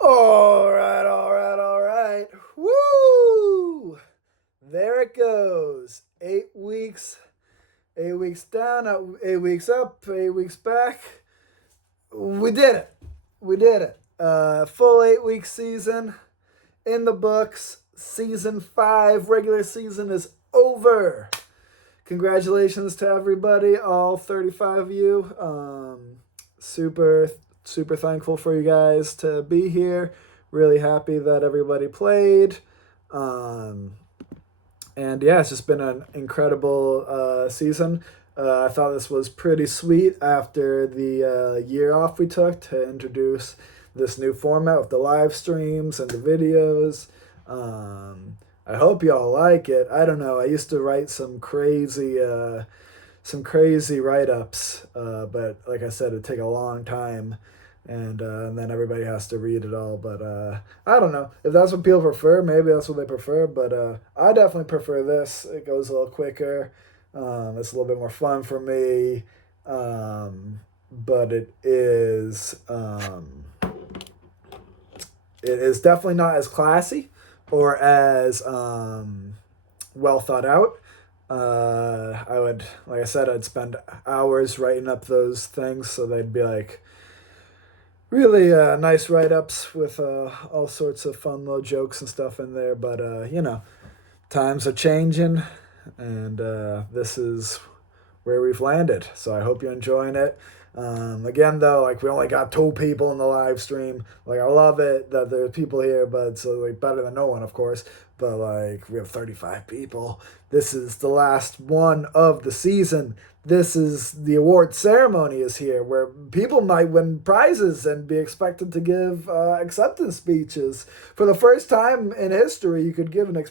All right, all right, all right. Woo! There it goes. 8 weeks, 8 weeks down, 8 weeks up, 8 weeks back. We did it. We did it. Full 8 week season in the books. Season 5 regular season is over. Congratulations to everybody, all 35 of you. Super thankful for you guys to be here. Really happy that everybody played. Um, and yeah, it's just been an incredible season. I thought this was pretty sweet after the year off we took to introduce this new format with the live streams and the videos. I hope y'all like it. I don't know. I used to write some crazy write-ups, but like I said, it'd take a long time, and then everybody has to read it all. But I don't know if that's what people prefer. Maybe that's what they prefer. But I definitely prefer this. It goes a little quicker. It's a little bit more fun for me. But it is definitely not as classy or as well thought out. I would, like I said, I'd spend hours writing up those things, so they'd be like really nice write-ups with all sorts of fun little jokes and stuff in there. But times are changing, and this is where we've landed. So I hope you're enjoying it. Again, though, like, we only got 2 people in the live stream. Like, I love it that there's people here, but it's like better than no one, of course. But like, we have 35 people. This is the last one of the season. This is the award ceremony is here, where people might win prizes and be expected to give acceptance speeches. For the first time in history, you could give an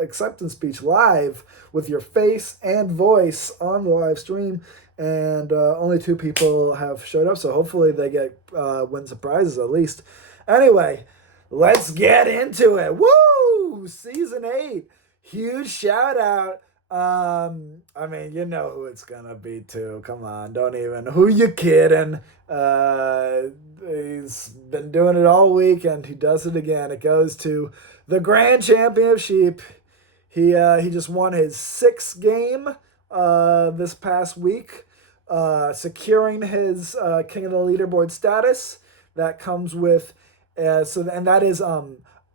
acceptance speech live with your face and voice on the live stream. And only 2 people have showed up, so hopefully they get win some prizes at least. Anyway, let's get into it. Woo! Season 8. Huge shout out. I mean, you know who it's gonna be too. Come on, don't even. Who you kidding? He's been doing it all week, and he does it again. It goes to the Grand Champion of Sheep. He just won his 6th game this past week, securing his King of the Leaderboard status. That comes with and that is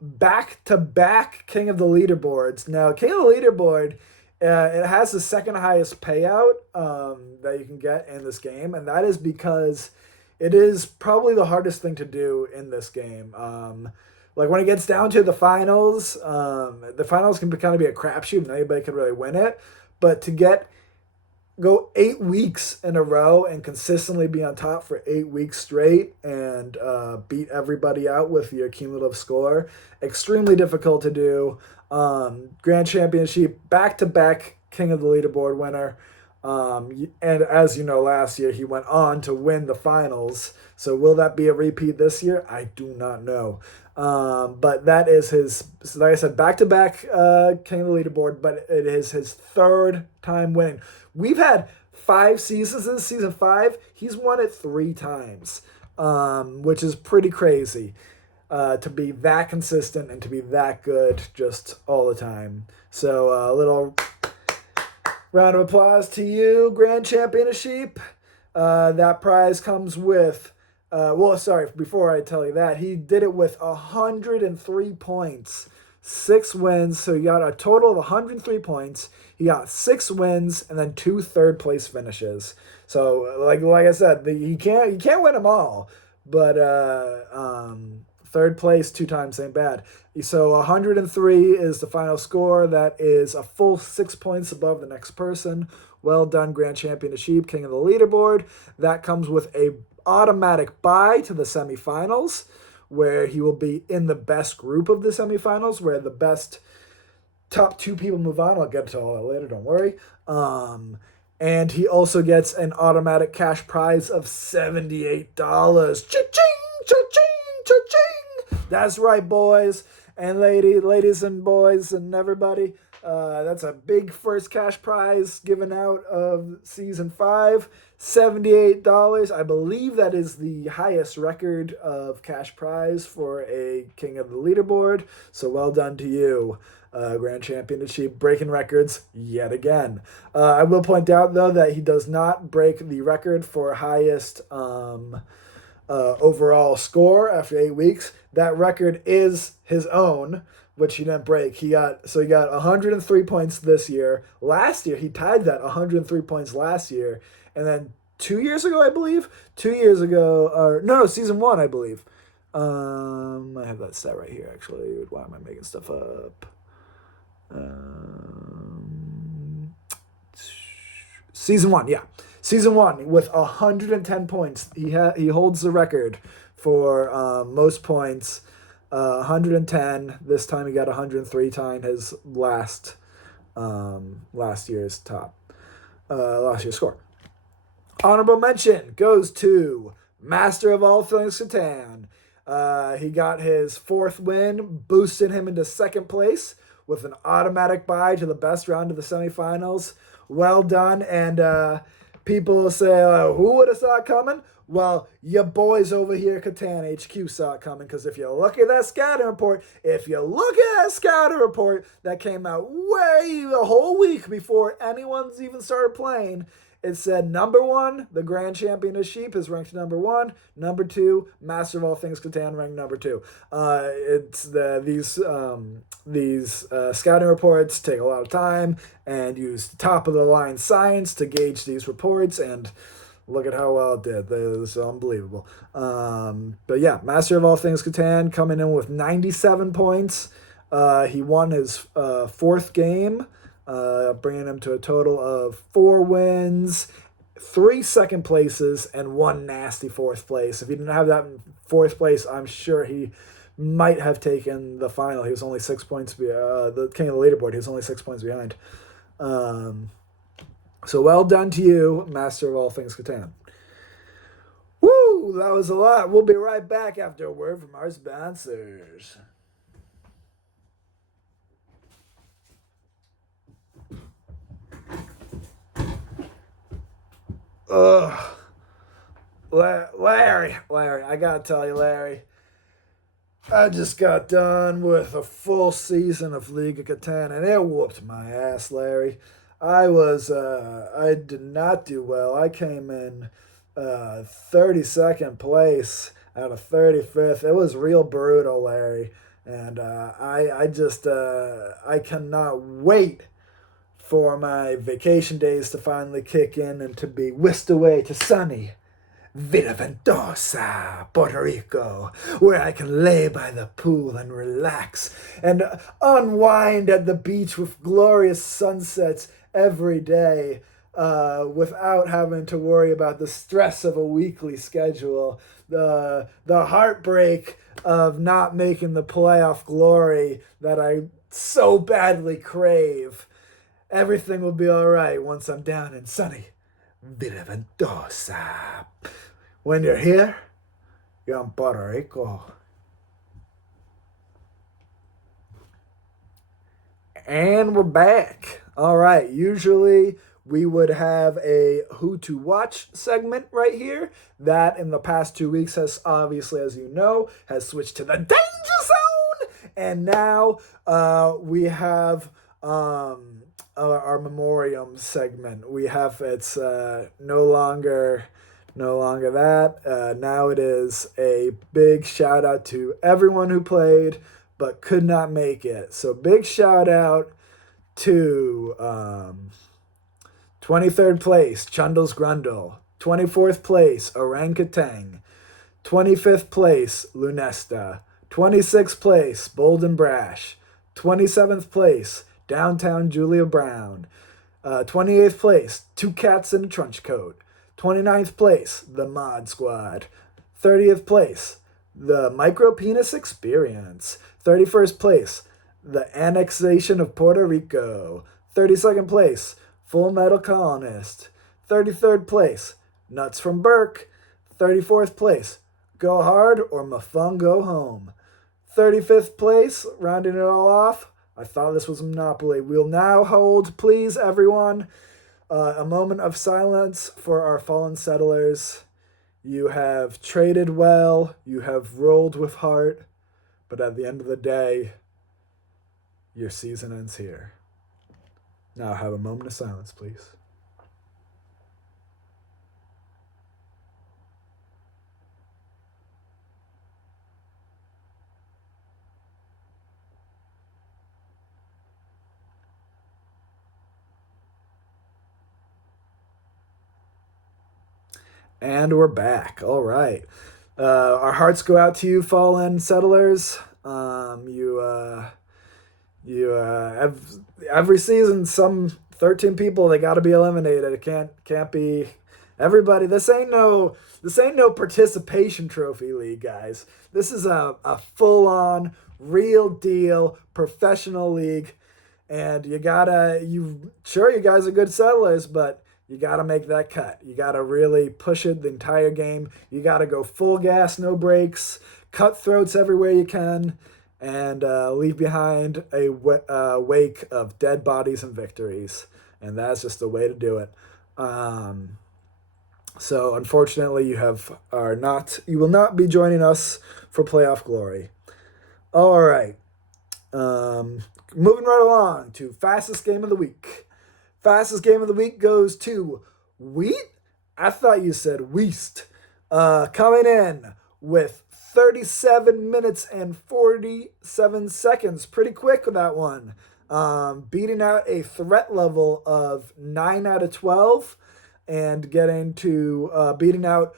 back-to-back King of the Leaderboards. Now, King of the Leaderboard, it has the second highest payout that you can get in this game, and that is because it is probably the hardest thing to do in this game. Like, when it gets down to the finals can kind of be a crapshoot, and anybody can really win it. But to go 8 weeks in a row and consistently be on top for 8 weeks straight and beat everybody out with your cumulative score, extremely difficult to do. Grand Championship, back-to-back King of the Leaderboard winner. And as you know, last year he went on to win the finals. So will that be a repeat this year? I do not know. But that is his, like I said, back-to-back King of the Leaderboard, but it is his 3rd time winning. We've had 5 seasons in season 5. He's won it 3 times, which is pretty crazy to be that consistent and to be that good just all the time. So a little round of applause to you, Grand Champion of Sheep. That prize comes with, before I tell you that, he did it with 103 points, 6 wins. So he got a total of 103 points. He got 6 wins and then 2 third-place finishes. So, like I said, you can't win them all, but 3rd place 2 times ain't bad. So 103 is the final score. That is a full 6 points above the next person. Well done, Grand Champion of Sheep, King of the Leaderboard. That comes with a automatic bye to the semifinals, where he will be in the best group of the semifinals, where the best top 2 people move on. I'll get to all that later, don't worry. And he also gets an automatic cash prize of $78. Cha-ching, cha-ching, cha-ching. That's right, boys and ladies and boys and everybody. That's a big first cash prize given out of season 5. $78. I believe that is the highest record of cash prize for a King of the Leaderboard. So well done to you, Grand Champion Achieve, breaking records yet again. I will point out, though, that he does not break the record for highest overall score after 8 weeks. That record is his own, which he didn't break. He got 103 points this year. Last year he tied that 103 points last year, and then 2 years ago, I believe, 2 years ago, or no, season 1, I believe. I have that stat right here. Actually, why am I making stuff up? Season 1, yeah. Season 1 with 110 points. He holds the record for most points. 110. This time he got 103, tying his last year's score. Honorable mention goes to Master of All Things Catan. He got his 4th win, boosted him into 2nd place with an automatic bye to the best round of the semifinals. Well done. And people say, who would have saw it coming? Well, your boys over here at Catan HQ saw it coming, because if you look at that scouting report, that came out way the whole week before anyone's even started playing, it said number 1, the Grand Champion of Sheep is ranked number 1. Number 2, Master of All Things Catan ranked number 2. These scouting reports take a lot of time and use top of the line science to gauge these reports, and look at how well it did. It was unbelievable. But yeah, Master of All Things Catan coming in with 97 points. He won his 4th game, bringing him to a total of 4 wins, 3 second places, and 1 nasty 4th place. If he didn't have that in 4th place, I'm sure he might have taken the final. He was only 6 points the king of the leaderboard. He was only 6 points behind. So well done to you, Master of All Things Catan. Woo, that was a lot. We'll be right back after a word from our sponsors. Larry, I gotta tell you, Larry, I just got done with a full season of League of Catan, and it whooped my ass, Larry. I did not do well. I came in 32nd place out of 35th. It was real brutal, Larry. And I cannot wait for my vacation days to finally kick in and to be whisked away to sunny Villa Ventosa, Puerto Rico, where I can lay by the pool and relax and unwind at the beach with glorious sunsets every day, without having to worry about the stress of a weekly schedule, the heartbreak of not making the playoff glory that I so badly crave. Everything will be all right once I'm down in sunny Villa Ventosa. When you're here, you're in Puerto Rico. And we're back. All right. Usually we would have a who to watch segment right here. That in the past 2 weeks has obviously, as you know, has switched to the danger zone. And now we have our memoriam segment. We have it's no longer that. Now it is a big shout out to everyone who played but could not make it. So big shout out to 23rd place, Chundles Grundle. 24th place, Orangutang. 25th place, Lunesta. 26th place, Bold and Brash. 27th place, Downtown Julia Brown. 28th place, Two Cats in a Trench Coat. 29th place, The Mod Squad. 30th place, The Micro Penis Experience. 31st place, The Annexation of Puerto Rico. 32nd place, Full Metal Colonist. 33rd place, Nuts from Burke. 34th place, Go Hard or Mafung Go Home. 35th place, rounding it all off, I thought this was a monopoly. We'll now hold, please, everyone, a moment of silence for our fallen settlers. You have traded well, you have rolled with heart, but at the end of the day, your season ends here. Now have a moment of silence, please. And we're back. All right. Our hearts go out to you, fallen settlers. Have every season some 13 people they got to be eliminated. It can't be everybody. This ain't no participation trophy league, guys. This is a full on real deal professional league, and you guys are good settlers, but you got to make that cut. You got to really push it the entire game. You got to go full gas, no brakes, cutthroats everywhere you can, and leave behind a wake of dead bodies and victories. And that's just the way to do it. So unfortunately, you will not be joining us for playoff glory. All right. Moving right along to fastest game of the week. Fastest game of the week goes to Wheat. I thought you said Weast. Coming in with 37 minutes and 47 seconds. Pretty quick with that one. Beating out a threat level of 9 out of 12 and getting to beating out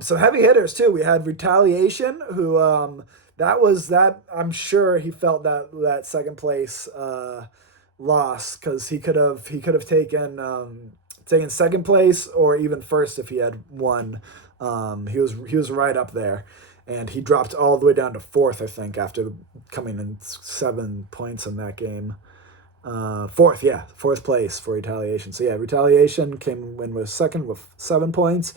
some heavy hitters too. We had Retaliation, who I'm sure he felt that second place loss, because he could have taken second place or even first if he had won. He was right up there, and he dropped all the way down to fourth, I think, after coming in 7 points in that game. Fourth place for Retaliation. So yeah, Retaliation came in with second with 7 points.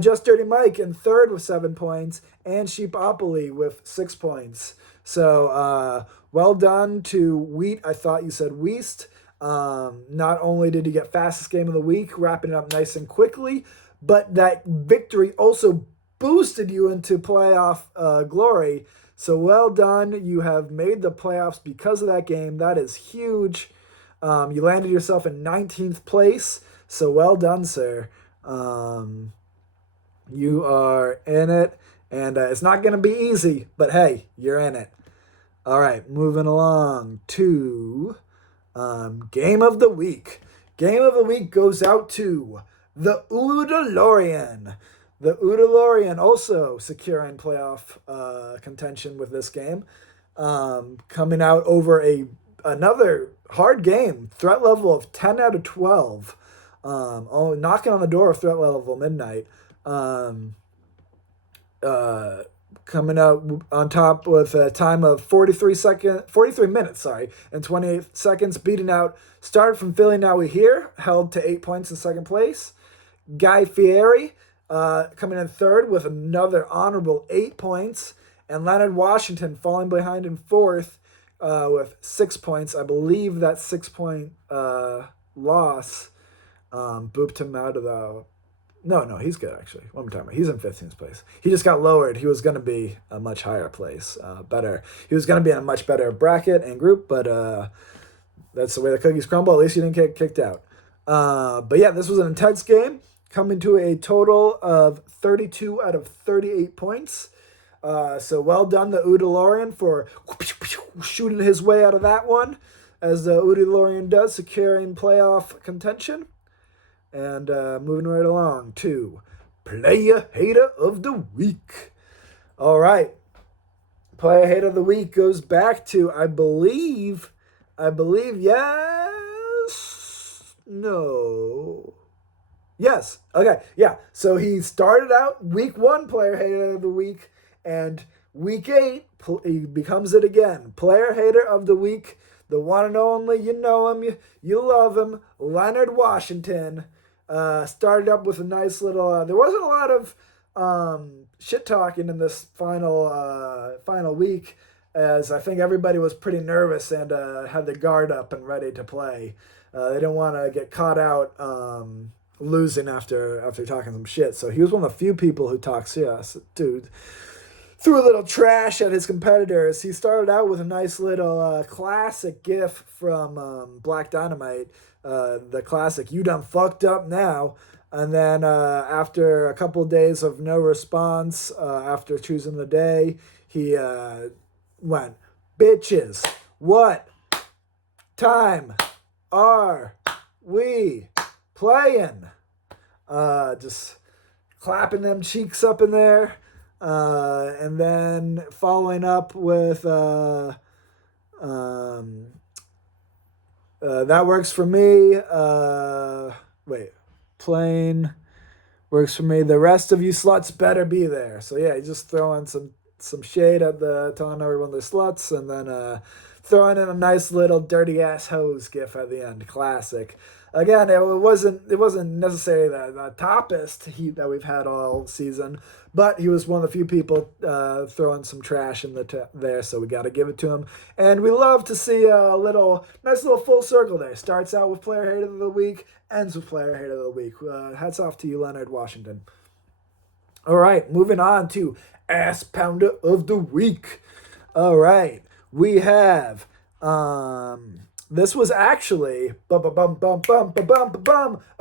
Just Dirty Mike in third with 7 points, and Sheepopoly with 6 points. So well done to Wheat. I thought you said Weast. Not only did you get fastest game of the week, wrapping it up nice and quickly, but that victory also boosted you into playoff glory. So well done. You have made the playoffs because of that game. That is huge. You landed yourself in 19th place. So well done, sir. You are in it, and it's not going to be easy, but hey, you're in it. All right, moving along to Game of the Week. Game of the Week goes out to the Udalorian. The Udalorian also securing playoff contention with this game. Coming out over another hard game, threat level of 10 out of 12. Knocking on the door of threat level midnight. Coming out on top with a time of 43 minutes, and 28 seconds, beating out, started from Philly, now we here, held to 8 points in second place. Guy Fieri, coming in third with another honorable 8 points, and Leonard Washington falling behind in fourth with 6 points. I believe that 6-point loss booped him out of the... No, he's good, actually. What am I talking about? He's in 15th place. He just got lowered. He was going to be a much higher place, better. He was going to be in a much better bracket and group, but that's the way the cookies crumble. At least he didn't get kicked out. But yeah, this was an intense game, coming to a total of 32 out of 38 points. So well done, the Udalorian, for shooting his way out of that one, as the Udalorian does, securing playoff contention. And moving right along to Player Hater of the Week. All right. Player Hater of the Week goes back to, I believe, yes, no. Yes. Okay. Yeah. So he started out week 1, Player Hater of the Week, and week 8, he becomes it again. Player Hater of the Week, the one and only, you know him, you love him, Leonard Washington. Started up with a nice little... there wasn't a lot of shit talking in this final week, as I think everybody was pretty nervous and had the guard up and ready to play. They didn't want to get caught out losing after talking some shit. So he was one of the few people who talks, dude, threw a little trash at his competitors. He started out with a nice little classic gif from Black Dynamite, the classic "You done fucked up now." And then after a couple of days of no response, after choosing the day, he went, "Bitches, what time are we playing?" Just clapping them cheeks up in there. And then following up with that works for me. Plain works for me. The rest of you sluts better be there. So yeah, just throwing some shade at telling everyone they're sluts, and then throwing in a nice little dirty ass hose gif at the end. Classic. Again, it wasn't necessarily the toppest heat that we've had all season, but he was one of the few people throwing some trash in there, so we got to give it to him. And we love to see a nice little full circle there. Starts out with player hater of the week, ends with player hater of the week. Hats off to you, Leonard Washington. All right, moving on to Ass Pounder of the Week. All right, we have this was actually a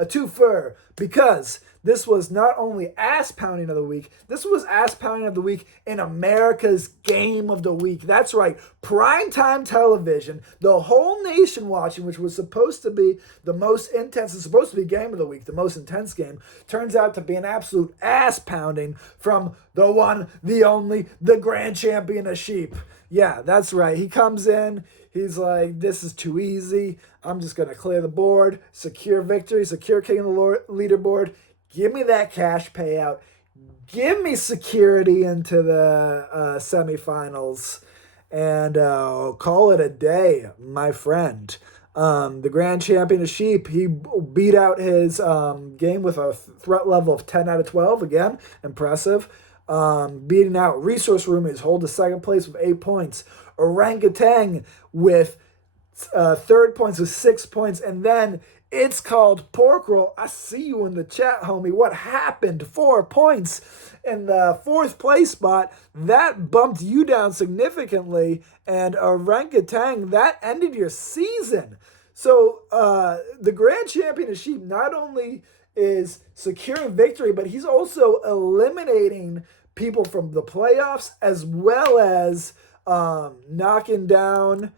twofer, because this was not only ass pounding of the week, this was ass pounding of the week in America's game of the week. That's right, primetime television, the whole nation watching, which was supposed to be the most intense, it's supposed to be game of the week, the most intense game, turns out to be an absolute ass pounding from the one, the only, the grand champion of sheep. Yeah, that's right. He comes in, he's like, this is too easy. I'm just going to clear the board, secure victory, secure king of the leaderboard. Give me that cash payout. Give me security into the semifinals. And call it a day, my friend. The grand champion of sheep, he beat out his game with a threat level of 10 out of 12. Again, impressive. Beating out Resource Roomies, hold the second place with 8 points. Orangutan with third points with 6 points. And then it's called Pork Roll. I see you in the chat, homie. What happened? 4 points in the fourth place spot. That bumped you down significantly. And Orangutan, that ended your season. So the grand champion of sheep not only is securing victory, but he's also eliminating people from the playoffs, as well as knocking down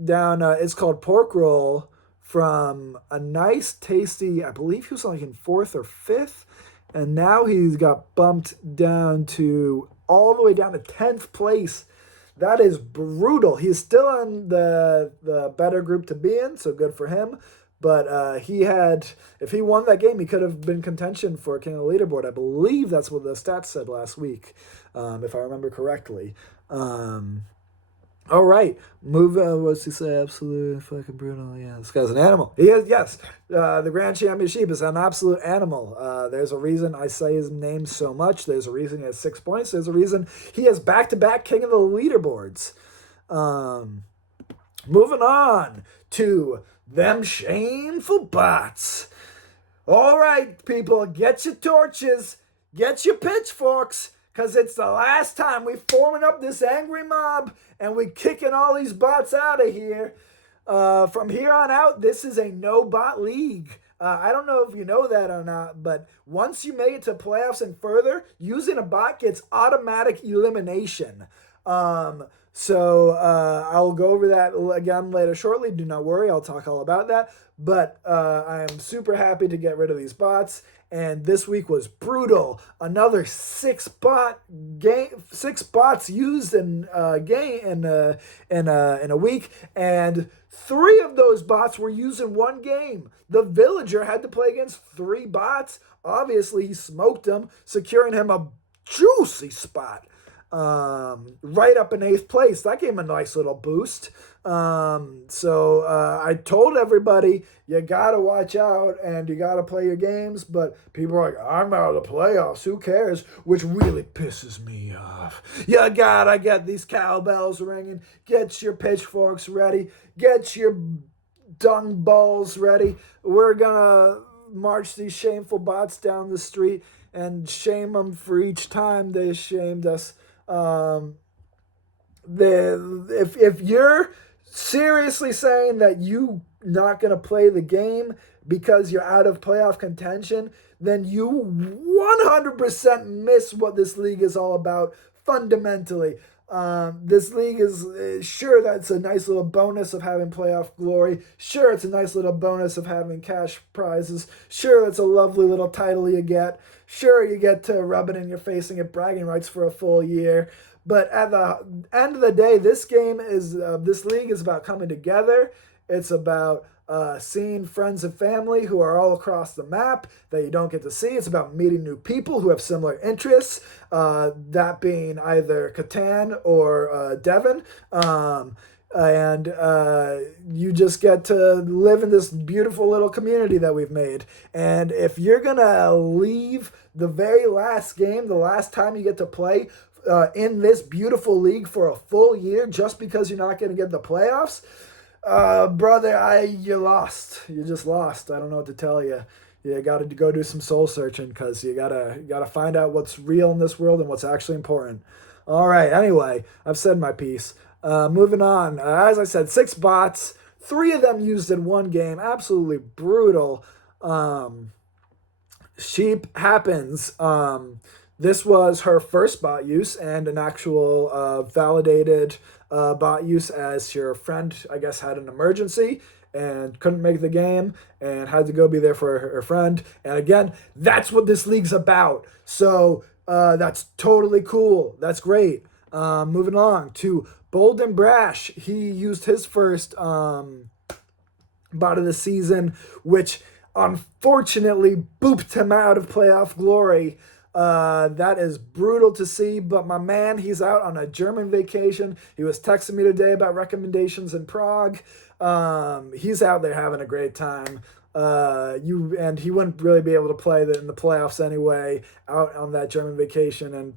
it's called Pork Roll, from a nice tasty, I believe he was like in fourth or fifth, and now he's got bumped down to all the way down to 10th place. That is brutal. He's still on the better group to be in, so good for him. But if he won that game, he could have been contention for king of the leaderboard. I believe that's what the stats said last week, if I remember correctly. All right, what's he say? Absolute fucking brutal. Yeah, this guy's an animal. He is, yes. The grand champion sheep is an absolute animal. There's a reason I say his name so much. There's a reason he has 6 points. There's a reason he has back-to-back king of the leaderboards. Moving on to them shameful bots. All right, people, get your torches, get your pitchforks, because it's the last time we're forming up this angry mob and we're kicking all these bots out of here. From here on out, this is a no-bot league. I don't know if you know that or not, but once you make it to playoffs and further, using a bot gets automatic elimination. So I'll go over that again later shortly. Do not worry, I'll talk all about that. But I am super happy to get rid of these bots. And this week was brutal. Another 6 bots used in a week, and 3 of those bots were used in one game. The villager had to play against 3 bots. Obviously, he smoked them, securing him a juicy spot. right up in 8th place. That gave him a nice little boost. So I told everybody, you got to watch out and you got to play your games. But people are like, I'm out of the playoffs. Who cares? Which really pisses me off. You got to get these cowbells ringing. Get your pitchforks ready. Get your dung balls ready. We're going to march these shameful bots down the street and shame them for each time they shamed us. If you're seriously saying that you not going to play the game because you're out of playoff contention, then you 100% miss what this league is all about fundamentally. This league is sure that's a nice little bonus of having playoff glory. Sure, it's a nice little bonus of having cash prizes. Sure, that's a lovely little title you get. Sure, you get to rub it in your face and get bragging rights for a full year. But at the end of the day, this league is about coming together. It's about seeing friends and family who are all across the map that you don't get to see. It's about meeting new people who have similar interests, that being either Catan or Devon. And you just get to live in this beautiful little community that we've made. And if you're going to leave the very last game, the last time you get to play in this beautiful league for a full year just because you're not going to get the playoffs, brother, you lost. You just lost. I don't know what to tell you. You got to go do some soul searching because you gotta find out what's real in this world and what's actually important. All right. Anyway, I've said my piece. Moving on. As I said, 6 bots. 3 of them used in one game. Absolutely brutal. Sheep happens. This was her first bot use and an actual validated bot use, as your friend, I guess, had an emergency and couldn't make the game and had to go be there for her friend. And again, that's what this league's about. So that's totally cool. That's great. Moving along to Bold and Brash. He used his first bot of the season, which unfortunately booped him out of playoff glory. That is brutal to see, but my man, he's out on a German vacation. He was texting me today about recommendations in Prague. He's out there having a great time. And he wouldn't really be able to play in the playoffs anyway, out on that German vacation, and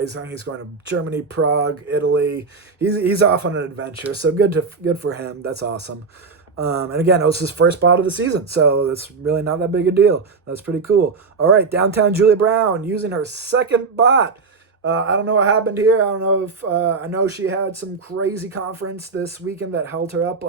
he's going to Germany, Prague, Italy. He's off on an adventure, so good for him. That's awesome. And again, it was his first bot of the season, so it's really not that big a deal. That's pretty cool. All right, Downtown Julia Brown using her second bot. I don't know what happened here. I don't know if I know she had some crazy conference this weekend that held her up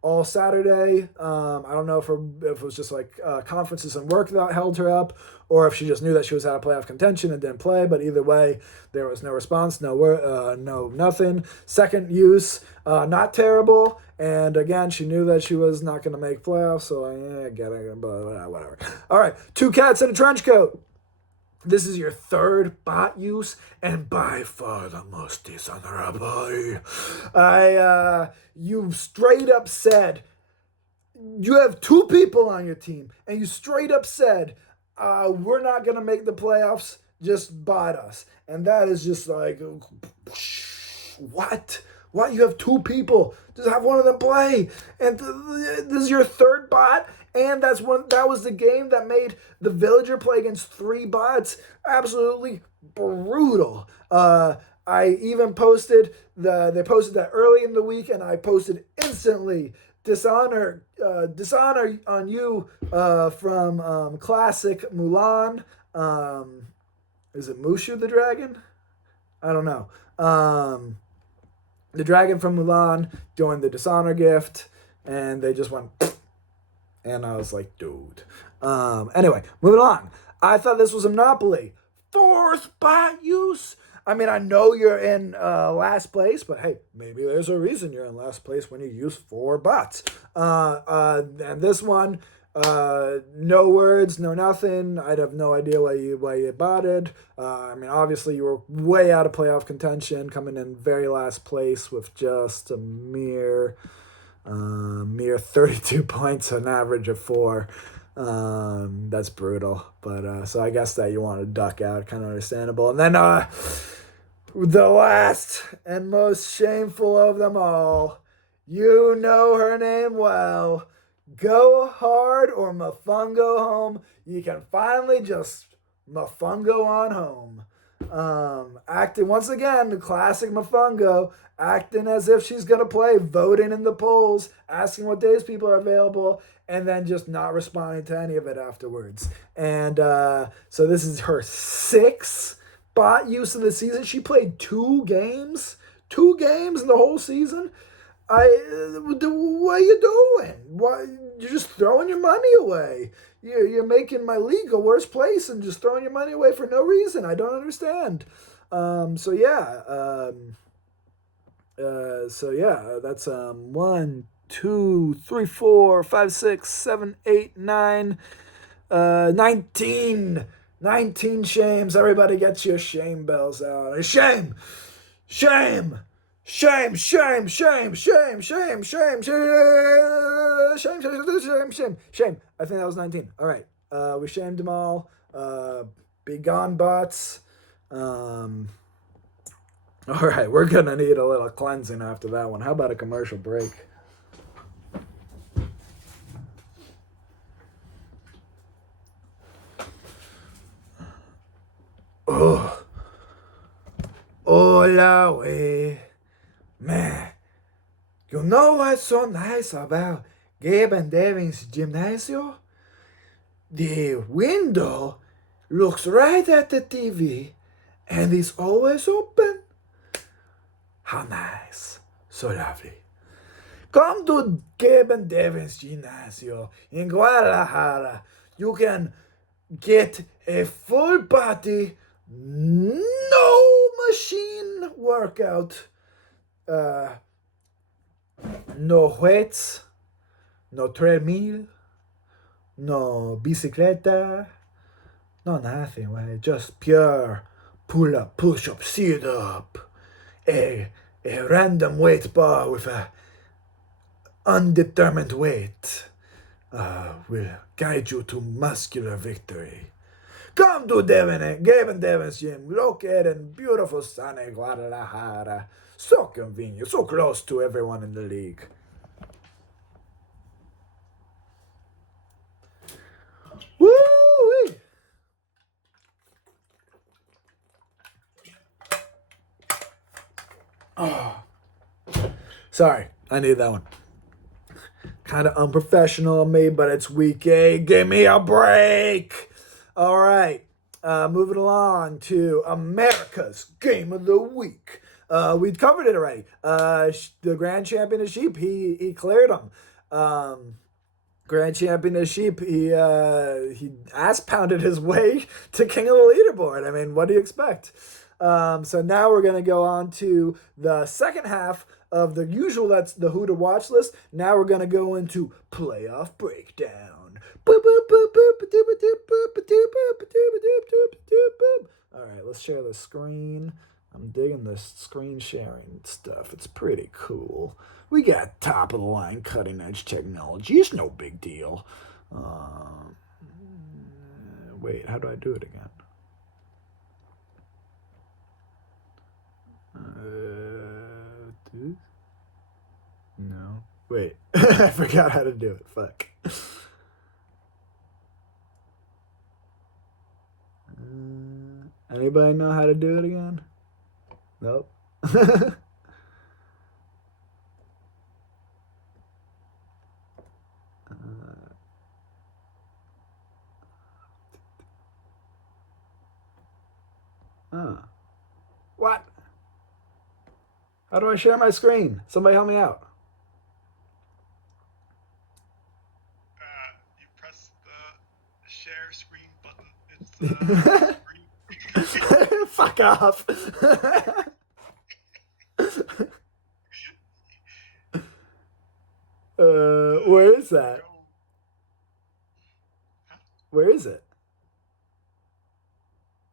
all Saturday. I don't know if it was just like conferences and work that held her up, or if she just knew that she was out of playoff contention and didn't play. But either way, there was no response, no nothing. Second use, not terrible. And again, she knew that she was not going to make playoffs, so I get it, but whatever. All right, 2 cats in a trench coat. This is your third bot use, and by far the most dishonorable. You straight up said, you have 2 people on your team, and you straight up said, we're not going to make the playoffs, just bot us. And that is just like, what? What? You have 2 people. Just have one of them play. And this is your third bot. And that was the game that made the Villager play against 3 bots. Absolutely brutal. I even posted they posted that early in the week, and I posted instantly dishonor on you from Classic Mulan. Is it Mushu the dragon? I don't know. The dragon from Mulan doing the dishonor gift, and they just went, and I was like, dude. Anyway, moving on. I thought this was a monopoly. 4th bot use. I mean, I know you're in last place, but hey, maybe there's a reason you're in last place when you use 4 bots. And this one, no words, no nothing. I'd have no idea why you botted. I mean, obviously you were way out of playoff contention, coming in very last place with just a mere 32 points, an average of 4. That's brutal. But so I guess that you want to duck out, kind of understandable. And then The last and most shameful of them all. You know her name well. Go hard or Mafungo home. You can finally just Mafungo on home. Acting once again, the classic Mafungo, acting as if she's gonna play, voting in the polls, asking what days people are available, and then just not responding to any of it afterwards. And so this is her sixth bot use of the season. She played two games in the whole season. What are you doing? Why you're just throwing your money away? You're making my league a worse place and just throwing your money away for no reason. I don't understand. So yeah. That's one, two, three, four, five, six, seven, eight, nine, 19. 19 shames. Everybody gets your shame bells out. Shame! Shame! Shame, shame, shame, shame, shame, shame, shame, shame, shame, shame, shame. I think that was 19. All right. We shamed them all. Be gone, bots. All right. We're going to need a little cleansing after that one. How about a commercial break? Oh. Hola, way. Man, you know what's so nice about Gabe and Devin's gymnasio? The window looks right at the TV and is always open. How nice. So lovely. Come to Gabe and Devin's gymnasio in Guadalajara. You can get a full body, no machine workout. No weights, no treadmill, no bicicleta, no nothing, right? Just pure pull up, push up, sit up. A random weight bar with a undetermined weight will guide you to muscular victory. Come to Gabe and Devin's gym, located in beautiful sunny Guadalajara. So convenient, so close to everyone in the league. Woo! Oh. Sorry, I need that one. Kind of unprofessional of me, but it's week 8. Give me a break. All right, moving along to America's Game of the Week. We'd covered it already. The Grand Champion of Sheep, he cleared him. Grand Champion of Sheep, he ass pounded his way to King of the Leaderboard. I mean, what do you expect? So now we're gonna go on to the second half of the usual. That's the who to watch list. Now we're gonna go into playoff breakdown. All right, let's share the screen. I'm digging this screen sharing stuff. It's pretty cool. We got top of the line cutting edge technology. It's no big deal. Wait, how do I do it again? No. Wait. I forgot how to do it. Fuck. Anybody know how to do it again? Nope. What? How do I share my screen? Somebody help me out. You press the share screen button. It's screen. Fuck off. Where is that? Where is it?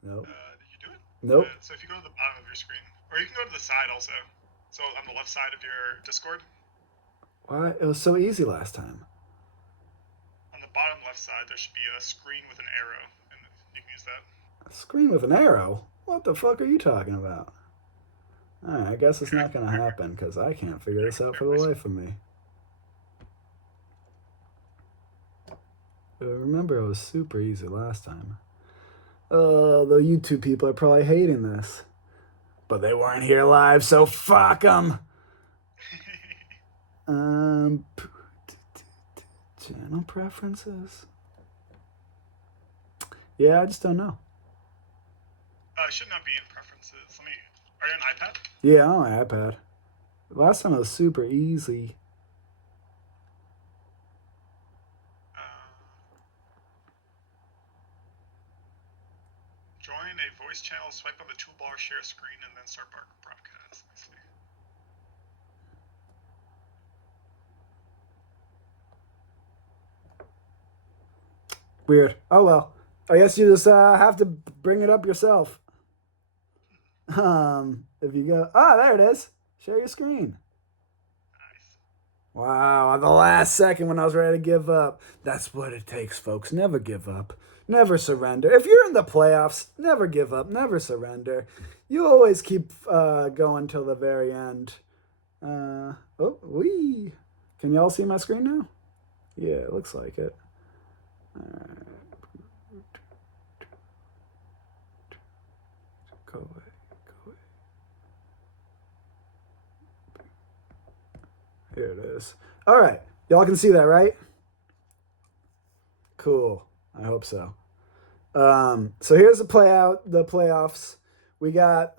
Nope. Did you do it? Nope. So if you go to the bottom of your screen, or you can go to the side also. So on the left side of your Discord. Why? It was so easy last time. On the bottom left side, there should be a screen with an arrow, and you can use that. A screen with an arrow? What the fuck are you talking about? Alright, I guess it's not going to happen because I can't figure this out for the life of me. Remember, it was super easy last time. Oh, the YouTube people are probably hating this. But they weren't here live, so fuck them. Um, channel preferences. Yeah, I just don't know. It should not be in preferences. Let me. Are you on iPad? Yeah, on my iPad. Last time it was super easy. Join a voice channel. Swipe on the toolbar, share screen, and then start broadcast. Let me see. Weird. Oh well. I guess you just have to bring it up yourself. If you go, there it is. Share your screen. Nice. Wow, at the last second when I was ready to give up. That's what it takes, folks. Never give up. Never surrender. If you're in the playoffs, never give up. Never surrender. You always keep going till the very end. Wee. Can y'all see my screen now? Yeah, it looks like it. Go away. Go away. Here it is. All right. Y'all can see that, right? Cool. I hope so. So here's the playoffs. We got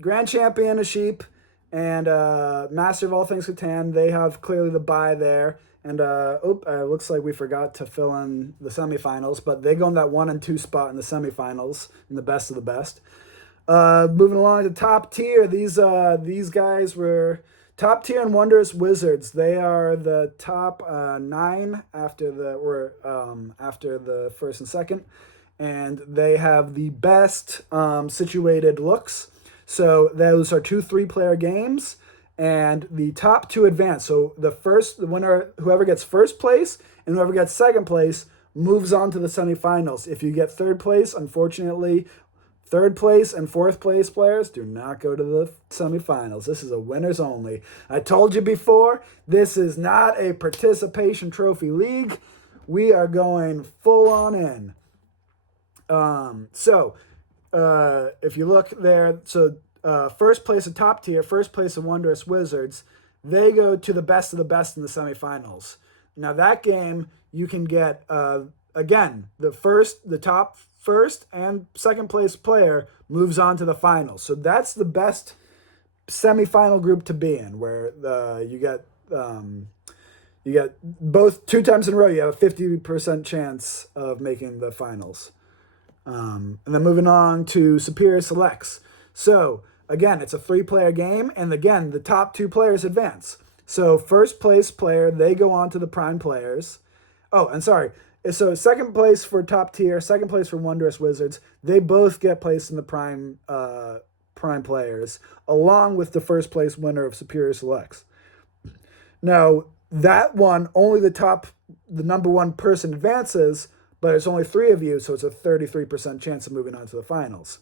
Grand Champion of Sheep and Master of All Things Catan. They have clearly the bye there. And looks like we forgot to fill in the semifinals, but they go in that 1 and 2 spot in the semifinals in the best of the best. Moving along to top tier, these guys were top tier and Wondrous Wizards. They are the top 9 after the first and second, and they have the best situated looks. So those are 2 3-player games, and the top 2 advance. So the winner, whoever gets first place and whoever gets second place, moves on to the semifinals. If you get third place, unfortunately, third place and fourth place players do not go to the semifinals. This is a winners only. I told you before, this is not a participation trophy league. We are going full on in. If you look there, first place of top tier, first place of Wondrous Wizards, they go to the best of the best in the semifinals. Now that game, you can get, again, the top first and second place player moves on to the finals. So that's the best semifinal group to be in, where you get both 2 times in a row. You have a 50% chance of making the finals. And then moving on to Superior Selects. So again, it's a 3-player game, and again, the top 2 players advance. So first place player, they go on to the prime players. Oh, and sorry. So second place for top tier, second place for Wondrous Wizards. They both get placed in the prime players, along with the first place winner of Superior Selects. Now that one, only the number 1 person advances, but it's only 3 of you, so it's a 33% chance of moving on to the finals.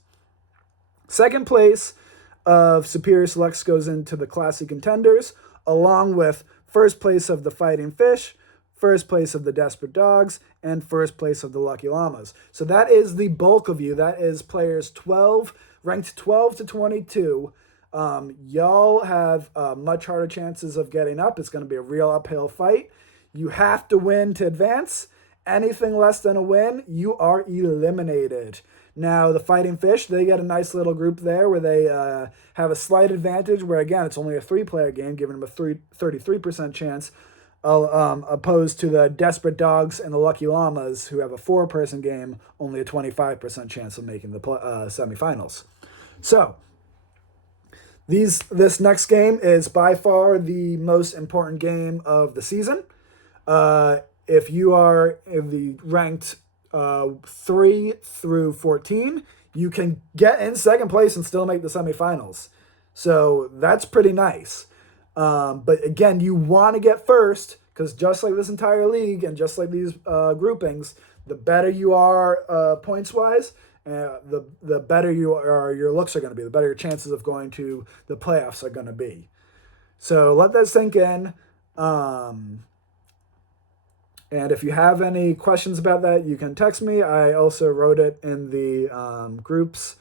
Second place of Superior Selects goes into the Classy Contenders, along with first place of the Fighting Fish, first place of the Desperate Dogs, and first place of the Lucky Llamas. So that is the bulk of you. That is players ranked 12 to 22. Y'all have much harder chances of getting up. It's going to be a real uphill fight. You have to win to advance. Anything less than a win, you are eliminated. Now, the Fighting Fish, they get a nice little group there where they have a slight advantage, where, again, it's only a 3-player game, giving them a 33% chance, opposed to the Desperate Dogs and the Lucky Llamas, who have a 4-person game, only a 25% chance of making the semifinals. So, this next game is by far the most important game of the season. If you are in the ranked 3 through 14, you can get in second place and still make the semifinals. So that's pretty nice. But again, you want to get first, because just like this entire league and just like these groupings, the better you are points-wise, the better your looks are going to be, the better your chances of going to the playoffs are going to be. So let that sink in. Um, and if you have any questions about that, you can text me. I also wrote it in the groups,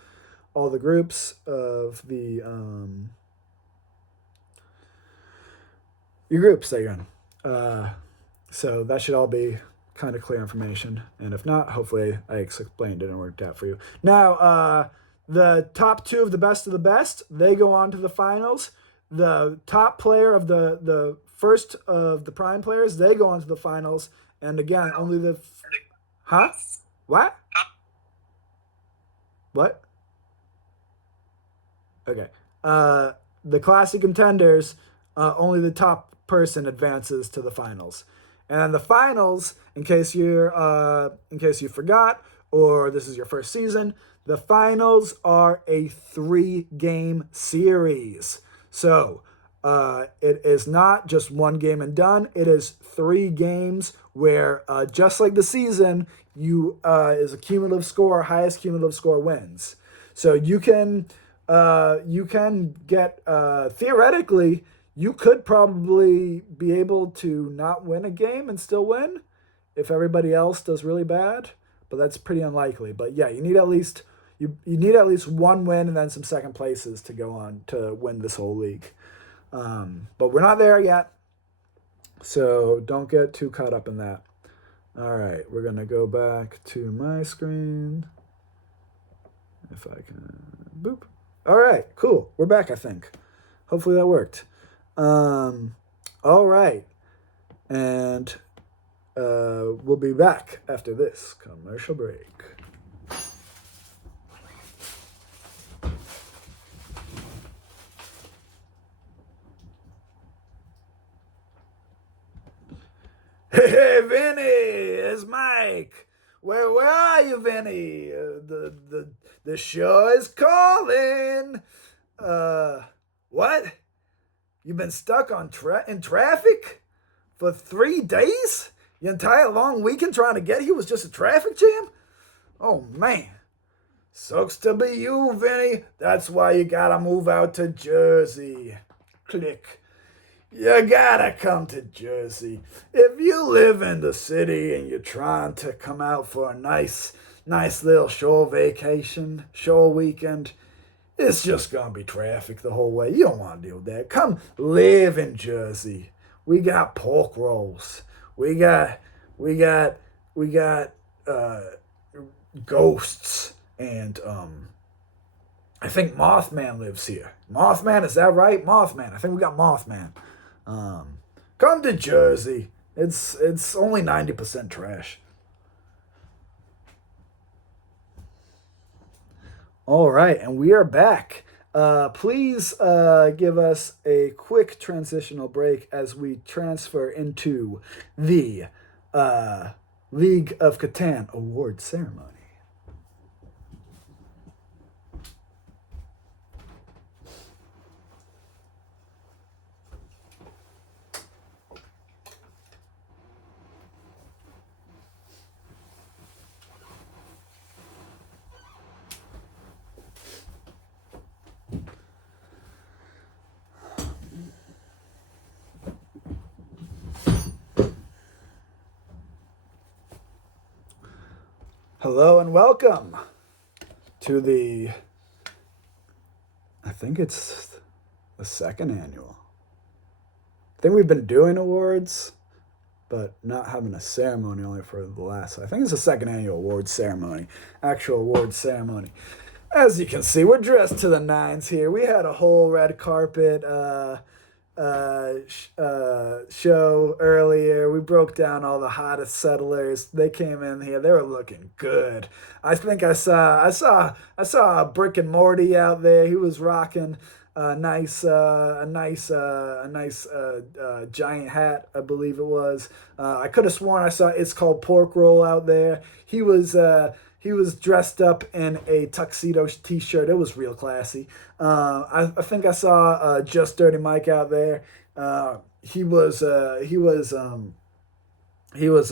all the groups of the your groups that you're in. So that should all be kind of clear information. And if not, hopefully I explained it and worked out for you. Now, the top two of the best, they go on to the finals. The top player of the first of the prime players, they go on to the finals. And again, only the huh? What? What? Okay. Uh, the classic contenders, only the top person advances to the finals. And then the finals, in case you forgot, or this is your first season, the finals are a 3-game series. So it is not just one game and done. It is 3 games where, just like the season, you is a cumulative score. Highest cumulative score wins. So you can get theoretically you could probably be able to not win a game and still win if everybody else does really bad, but that's pretty unlikely. But yeah, you need at least one win and then some second places to go on to win this whole league. But we're not there yet, so don't get too caught up in that. All right, we're gonna go back to my screen if I can. Boop. All right, cool. We're back, I think. Hopefully that worked. All right. And we'll be back after this commercial break. Hey, Vinny, it's Mike. Where are you, Vinny? The show is calling. What? You've been stuck in traffic for 3 days? Your entire long weekend trying to get here was just a traffic jam? Oh man. Sucks to be you, Vinny. That's why you gotta move out to Jersey. Click. You gotta come to Jersey. If you live in the city and you're trying to come out for a nice little shore vacation, shore weekend, it's just gonna be traffic the whole way. You don't want to deal with that. Come live in Jersey. We got pork rolls. We got uh, ghosts, and I think Mothman lives here. Mothman, is that right? Mothman. I think we got Mothman. Come to Jersey. It's only 90% trash. All right, and we are back. Please give us a quick transitional break as we transfer into the League of Catan award ceremony. Hello and welcome to I think it's the second annual. I think we've been doing awards, but not having a ceremony only for the last. I think it's the second annual award ceremony, actual award ceremony. As you can see, we're dressed to the nines here. We had a whole red carpet show earlier. We broke down all the hottest settlers. They came in here. They were looking good. I think I saw Brick and Morty out there. He was rocking a nice giant hat, I believe it was. I could have sworn I saw It's Called Pork Roll out there. He was dressed up in a tuxedo t-shirt. It was real classy. I think I saw Just Dirty Mike out there. He was he was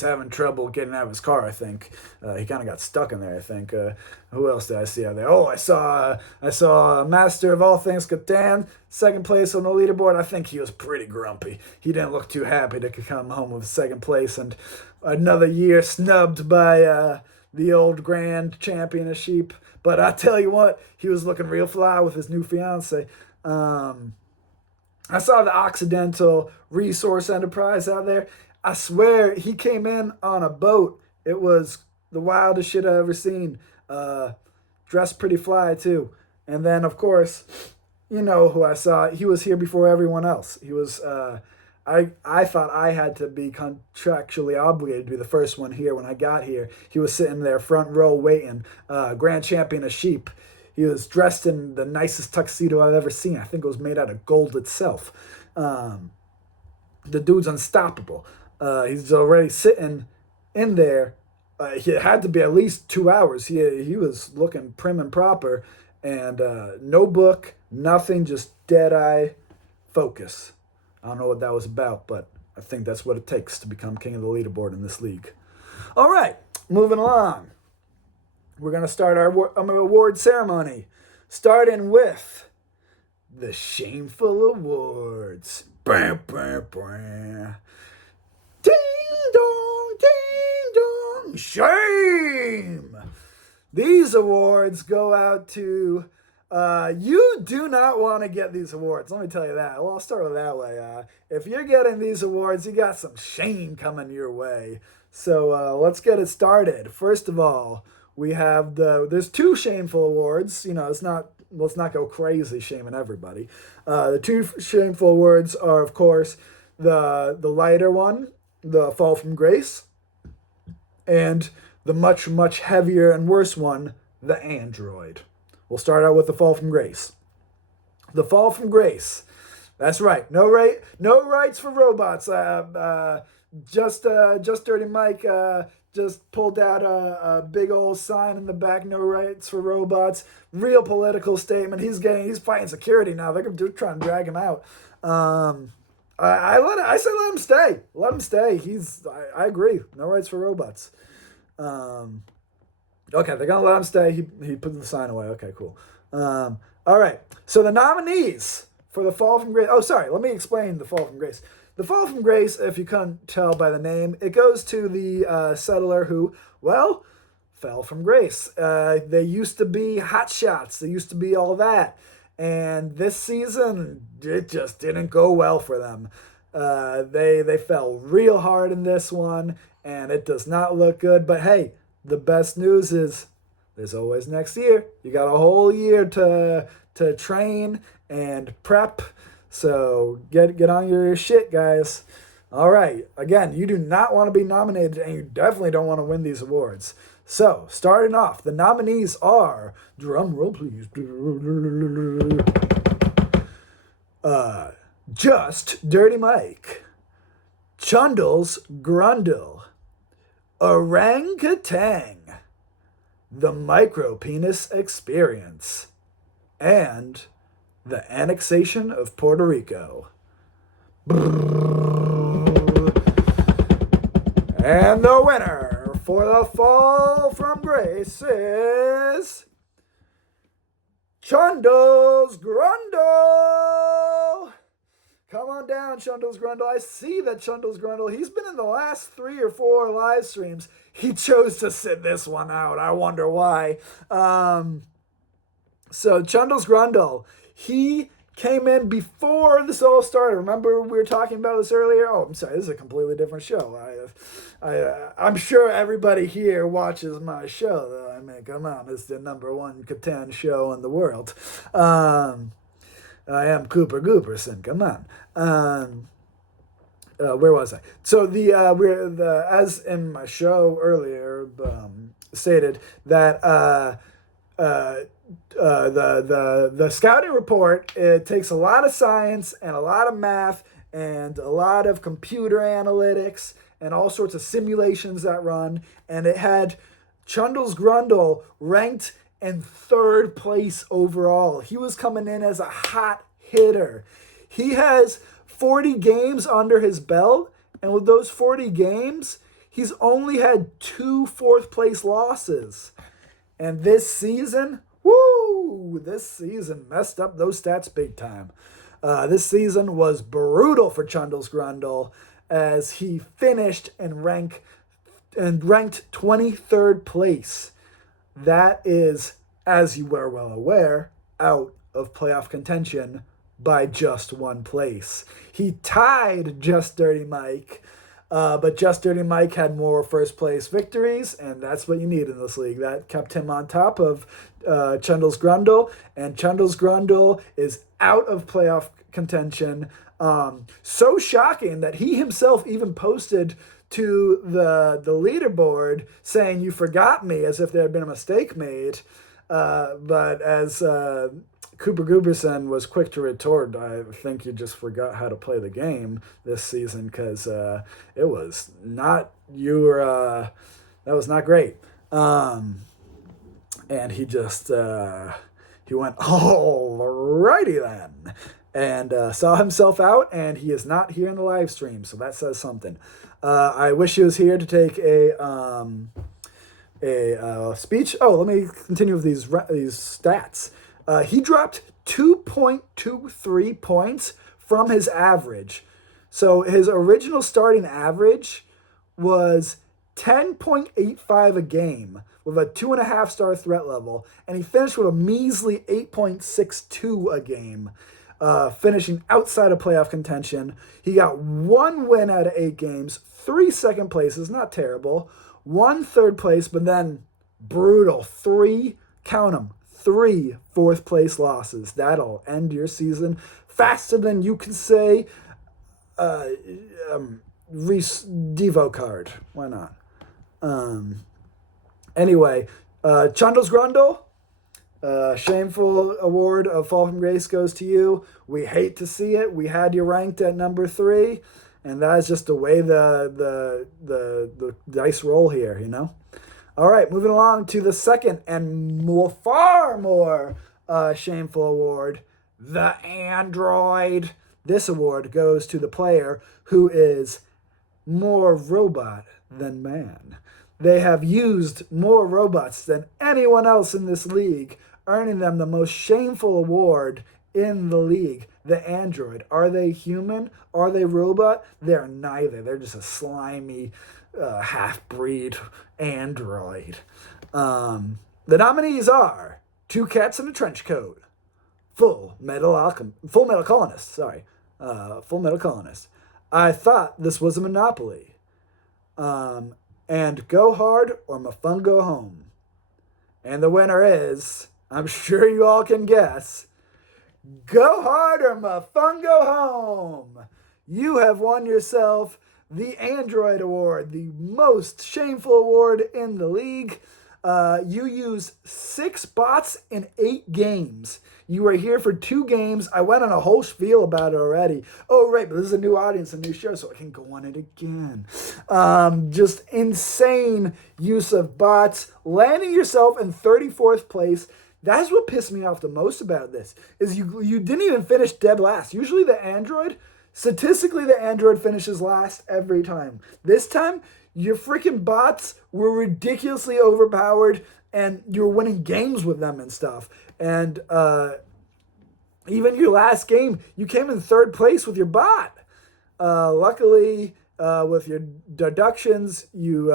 having trouble getting out of his car. I think he kind of got stuck in there. I think. Who else did I see out there? Oh, I saw Master of All Things Catan, second place on the leaderboard. I think he was pretty grumpy. He didn't look too happy to come home with second place and another year snubbed by the old grand champion of sheep. But I tell you what, he was looking real fly with his new fiance. Um, I saw the Occidental Resource Enterprise out there. I swear he came in on a boat. It was the wildest shit I ever seen. Uh, Dressed pretty fly too. And then of course, you know who I saw. He was here before everyone else. He was. I thought I had to be contractually obligated to be the first one here when I got here. He was sitting there front row waiting. Grand champion of sheep. He was dressed in the nicest tuxedo I've ever seen. I think it was made out of gold itself. Um, the dude's unstoppable. He's already sitting in there. He had to be at least 2 hours. He was looking prim and proper, and no book, nothing, just dead eye focus. I don't know what that was about, but I think that's what it takes to become king of the leaderboard in this league. All right, moving along. We're gonna start our award ceremony, starting with the shameful awards. Bam, bam, bam. Ding dong, ding dong, shame! These awards go out to. You do not want to get these awards. Let me tell you that. Well, I'll start with that way. If you're getting these awards, you got some shame coming your way. So let's get it started. First of all, we have there's two shameful awards. You know, let's not go crazy shaming everybody. The two shameful awards are, of course, the lighter one, the Fall from Grace, and the much, much heavier and worse one, the Android. We'll start out with the Fall from Grace. The Fall from Grace. That's right. No rights for robots. Just Dirty Mike just pulled out a big old sign in the back. No rights for robots. Real political statement. He's fighting security now. They're trying to drag him out. I said let him stay. Let him stay. I agree. No rights for robots. Okay, they're gonna let him stay. He put the sign away. Okay, cool. All right. So the nominees for the Fall from Grace. Oh, sorry. Let me explain the Fall from Grace. The Fall from Grace, if you couldn't tell by the name, it goes to the settler who, well, fell from grace. They used to be hot shots. They used to be all that. And this season, it just didn't go well for them. They fell real hard in this one, and it does not look good. But hey, the best news is there's always next year. You got a whole year to train and prep. So get on your shit, guys. All right. Again, you do not want to be nominated, and you definitely don't want to win these awards. So, starting off, the nominees are, drum roll please, Just Dirty Mike, Chundle's Grundle, Orangutan, The Micro Penis Experience, and The Annexation of Puerto Rico. And the winner for the Fall from Grace is Chundle's Grundle. Come on down, Chundle's Grundle. I see that Chundle's Grundle, he's been in the last 3 or 4 live streams. He chose to sit this one out. I wonder why. So Chundle's Grundle, he came in before this all started. Remember we were talking about this earlier? Oh, I'm sorry, this is a completely different show. I'm sure everybody here watches my show, though. I mean, come on, it's the #1 Catan show in the world. I am Cooper Gooperson. Come on. Where was I? So as in my show earlier stated that the scouting report, it takes a lot of science and a lot of math and a lot of computer analytics and all sorts of simulations that run, and it had Chundle's Grundle ranked in 3rd place overall. He was coming in as a hot hitter. He has 40 games under his belt, And with those 40 games, he's only had two fourth place losses. And this season, woo, this season messed up those stats big time. This season was brutal for Chundles Grundle as he finished and ranked 23rd place. That is, as you were well aware, out of playoff contention by just one place. He tied Just Dirty Mike, but Just Dirty Mike had more first place victories, and that's what you need in this league. That kept him on top of Chundles Grundle, and Chundles Grundle is out of playoff contention. So shocking that he himself even posted to the leaderboard saying you forgot me as if there had been a mistake made. But as Cooper Gooberson was quick to retort, I think you just forgot how to play the game this season because it was not you were that was not great. And he just he went alrighty then and saw himself out, and he is not here in the live stream, so that says something. I wish he was here to take a speech. Oh, let me continue with these stats. He dropped 2.23 points from his average. So his original starting average was 10.85 a game with a 2.5-star threat level, and he finished with a measly 8.62 a game. Finishing outside of playoff contention. He got one win out of 8 games, 3 second places, not terrible, 1 third place, but then brutal 3, count them, 3 fourth place losses. That'll end your season faster than you can say Reese Devo card. Why not? Anyway, Chundles Grundle, shameful award of Fall from Grace goes to you. We hate to see it. We had you ranked at number 3, and that is just the way the dice roll here, you know? All right, moving along to the second and far more shameful award, the Android. This award goes to the player who is more robot than man. They have used more robots than anyone else in this league, earning them the most shameful award in the league, the Android. Are they human? Are they robot? They're neither. They're just a slimy half-breed android. The nominees are Two Cats in a Trench Coat, Full Metal Colonist. Full Metal Colonist. I thought this was a monopoly. And Go Hard or My Fun Go Home. And the winner is, I'm sure you all can guess, Go Hard or My Fun Go Home. You have won yourself the Android Award, the most shameful award in the league. You used 6 bots in 8 games. You were here for 2 games. I went on a whole spiel about it already. Oh, right, but this is a new audience, a new show, so I can go on it again. Just insane use of bots. Landing yourself in 34th place. That's what pissed me off the most about this, is you didn't even finish dead last. Usually statistically, the Android finishes last every time. This time, your freaking bots were ridiculously overpowered, and you were winning games with them and stuff. And even your last game, you came in 3rd place with your bot. Luckily, with your deductions, you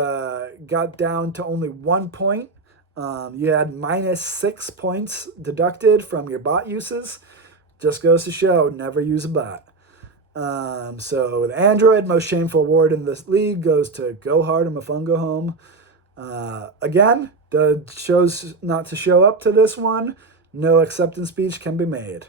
got down to only 1 point. You had -6 points deducted from your bot uses. Just goes to show, never use a bot. So with Android, most shameful award in this league goes to Go Hard and My Fun Go Home. Again, the chose not to show up to this one. No acceptance speech can be made.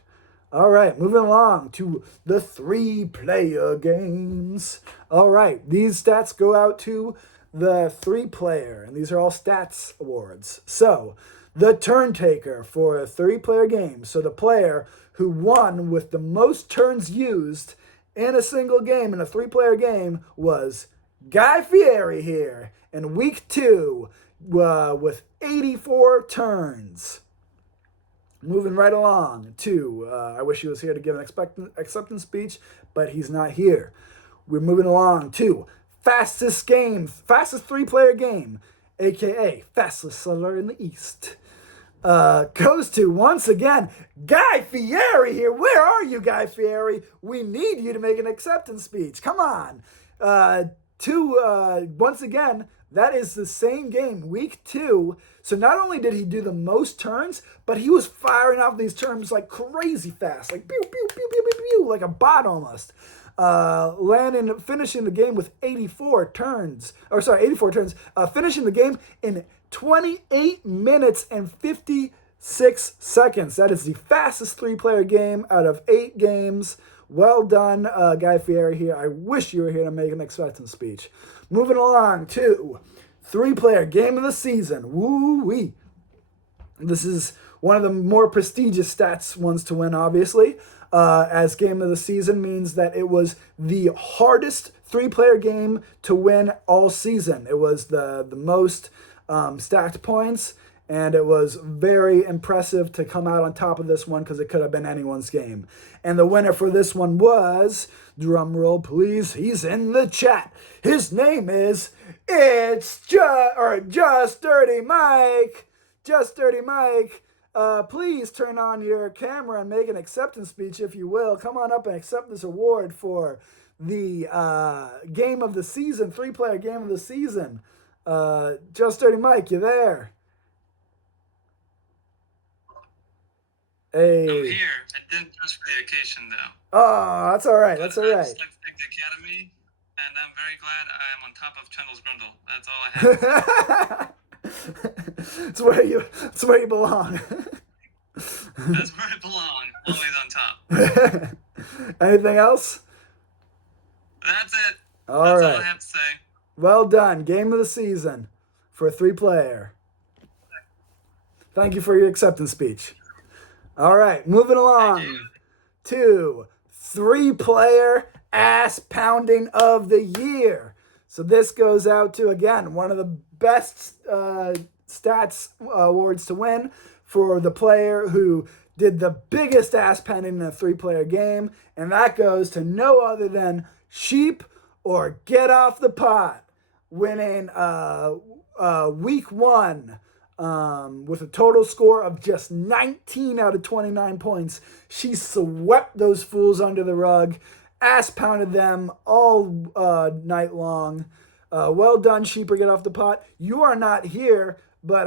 All right, moving along to the 3-player games. All right, these stats go out to the 3-player, and these are all stats awards. So the turn taker for a 3-player game. So the player who won with the most turns used in a single game, in a 3-player game, was Guy Fieri here in week 2 with 84 turns. Moving right along to, I wish he was here to give an acceptance speech, but he's not here. We're moving along to fastest 3-player game, aka fastest settler in the East. Goes to, once again, Guy Fieri here. Where are you, Guy Fieri? We need you to make an acceptance speech. Come on. Once again, that is the same game, week 2. So not only did he do the most turns, but he was firing off these turns like crazy fast, like pew, pew, pew, pew, pew, pew, like a bot almost. Finishing the game with 84 turns, finishing the game in 28 minutes and 56 seconds. That is the fastest 3-player game out of 8 games. Well done, Guy Fieri here. I wish you were here to make an acceptance speech. Moving along to 3-player game of the season. Woo-wee. This is one of the more prestigious stats ones to win, obviously, as game of the season means that it was the hardest 3-player game to win all season. It was the most stacked points, and it was very impressive to come out on top of this one because it could have been anyone's game. And the winner for this one was, drum roll please, he's in the chat. His name is Just Dirty Mike. Just Dirty Mike. Please turn on your camera and make an acceptance speech, if you will. Come on up and accept this award for the game of the season, 3-player game of the season. Just Dirty Mike, you there? Hey. I'm here. I didn't dress for the occasion, though. Oh, that's all right. That's all right. I just like to thank the Academy, and I'm very glad I am on top of Chandler's Grundle. That's all I have. It's where you belong. That's where I belong. Always on top. Anything else? That's it. All That's right. all I have to say. Well done. Game of the season for a 3-player. Thank you for your acceptance speech. All right, moving along to 3-player ass pounding of the year. So this goes out to, again, one of the best stats awards to win for the player who did the biggest ass pounding in a 3-player game, and that goes to no other than Sheep or Get Off the Pot, winning week 1 with a total score of just 19 out of 29 points. She swept those fools under the rug, ass pounded them all night long. Well done, Sheep or Get Off the Pot. You are not here, but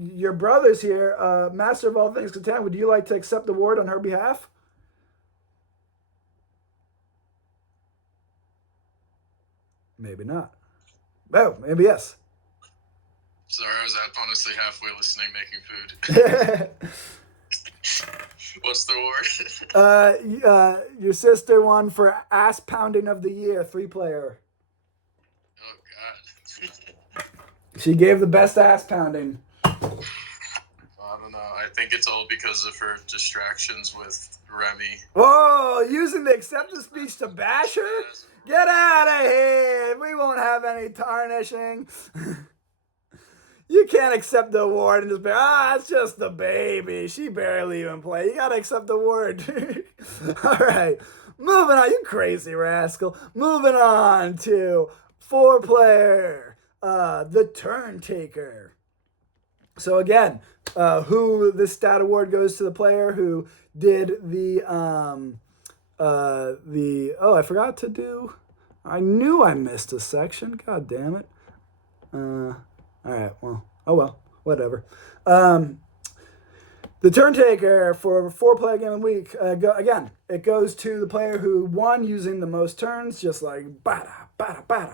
your brother's here. Master of all things Catan, would you like to accept the award on her behalf? Maybe not. Oh, maybe yes. Sorry, I was honestly halfway listening, making food. What's the award? Your sister won for ass pounding of the year, 3-player. Oh, God. She gave the best ass pounding. I don't know. I think it's all because of her distractions with Remy. Whoa, using the acceptance speech to bash her? Get out of here. We won't have any tarnishing. You can't accept the award and just be, it's just the baby. She barely even played. You gotta accept the award. All right, moving on. You crazy rascal. Moving on to 4-player, the Turn Taker. So again, who this stat award goes to the player who did I forgot to do. I knew I missed a section. God damn it. All right, well, whatever. The Turn Taker for a 4-player game of the week, again, it goes to the player who won using the most turns, just like bada, bada, bada,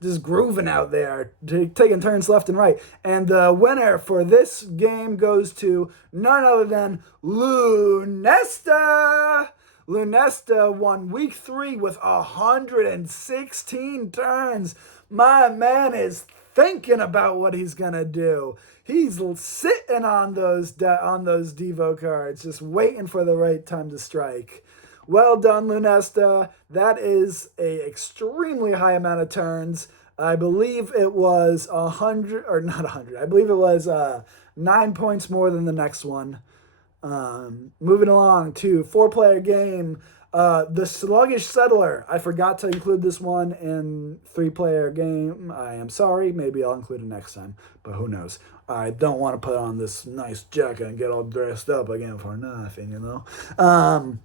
just grooving out there, taking turns left and right. And the winner for this game goes to none other than Lunesta. Lunesta won week 3 with 116 turns. My man is thinking about what he's gonna do. He's sitting on those Devo cards, just waiting for the right time to strike. Well done, Lunesta. That is a extremely high amount of turns. I believe it was 100, or not 100. I believe it was 9 points more than the next one. Moving along to 4-player game The Sluggish Settler. I forgot to include this one in 3-player game. I am sorry. Maybe I'll include it next time, but who knows? I don't want to put on this nice jacket and get all dressed up again for nothing, you know?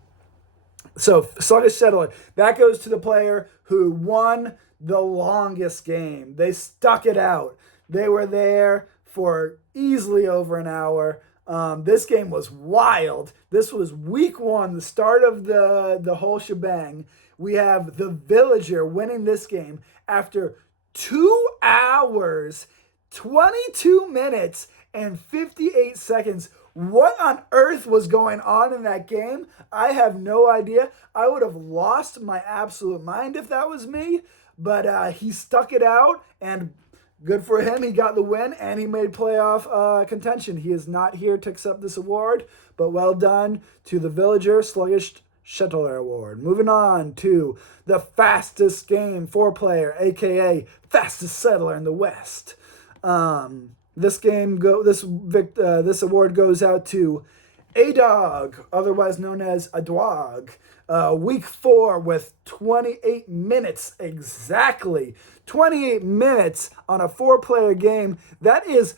So Sluggish Settler, that goes to the player who won the longest game. They stuck it out. They were there for easily over an hour. This game was wild. This was week 1, the start of the whole shebang. We have the Villager winning this game after 2 hours, 22 minutes, and 58 seconds. What on earth was going on in that game? I have no idea. I would have lost my absolute mind if that was me. But he stuck it out, and good for him. He got the win, and he made playoff contention. He is not here to accept this award, but well done to the Villager Sluggish Settler Award. Moving on to the fastest game 4-player, aka fastest settler in the West. This award goes out to A Dog, otherwise known as a dog. Week 4 with 28 minutes exactly. 28 minutes on a 4-player game. That is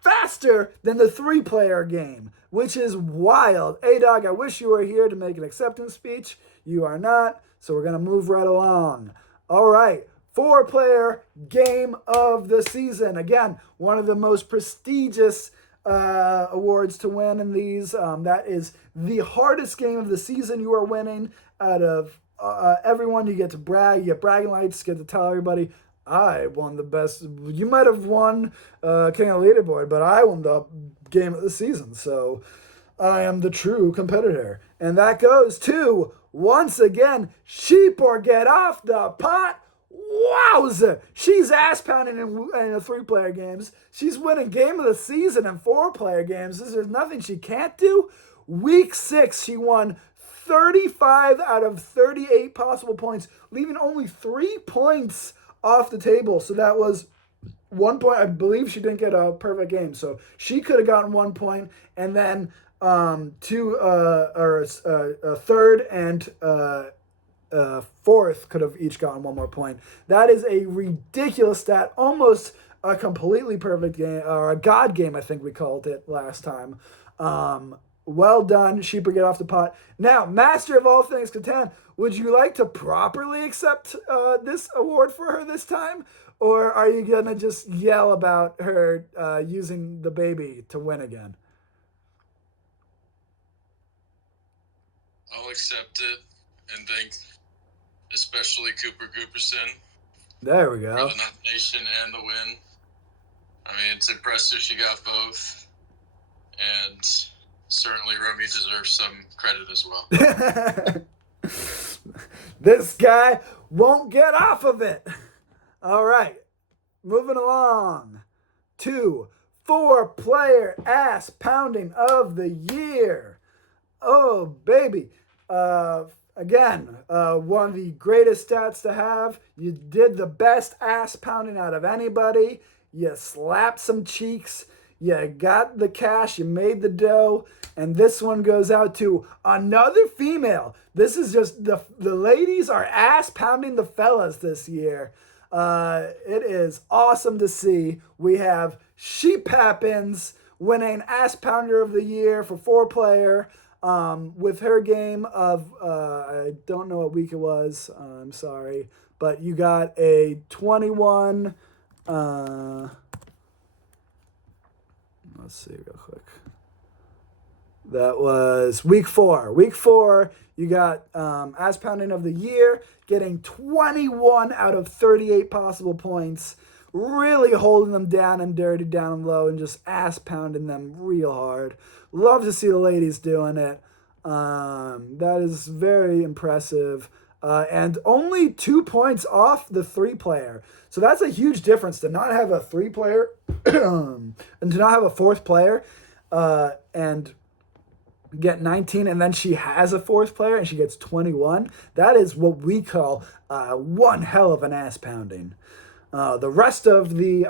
faster than the 3-player game, which is wild. A Dog, I wish you were here to make an acceptance speech. You are not, so we're going to move right along. All right. 4-player game of the season. Again, one of the most prestigious awards to win in these. That is the hardest game of the season you are winning. Out of everyone, you get to brag. You get bragging rights. You get to tell everybody, I won the best. You might have won King of the Leaderboard, but I won the game of the season. So I am the true competitor. And that goes to, once again, Sheep or Get Off the Pot. Wowza! She's ass pounding in the 3-player games. She's winning game of the season in 4-player games. There's nothing she can't do. Week 6, she won 35 out of 38 possible points, leaving only 3 points off the table. So that was 1 point. I believe she didn't get a perfect game, so she could have gotten 1 point, and then a third and fourth could have each gotten 1 more point. That is a ridiculous stat, almost a completely perfect game, or a god game, I think we called it last time. Well done, Sheep or Get Off the Pot. Now, Master of All Things Catan, would you like to properly accept this award for her this time? Or are you going to just yell about her using the baby to win again? I'll accept it and thank especially Cooper Gooperson There we for go. the nomination and the win. I mean, it's impressive she got both. And certainly Romy deserves some credit as well. This guy won't get off of it. All right, moving along to 4-player ass pounding of the year. Oh, baby. Again, one of the greatest stats to have. You did the best ass pounding out of anybody. You slapped some cheeks. You got the cash. You made the dough. And this one goes out to another female. This is just the ladies are ass pounding the fellas this year. It is awesome to see. We have Sheep Happens winning ass pounder of the year for 4-player. With her game of, I don't know what week it was, I'm sorry, but you got a 21, let's see real quick. That was week 4. Week 4, you got ass pounding of the year, getting 21 out of 38 possible points, really holding them down and dirty down low and just ass pounding them real hard. Love to see the ladies doing it. That is very impressive. And only 2 points off the 3-player. So that's a huge difference to not have a 3-player and to not have a 4th player and get 19, and then she has a 4th player and she gets 21. That is what we call one hell of an ass pounding. The rest of the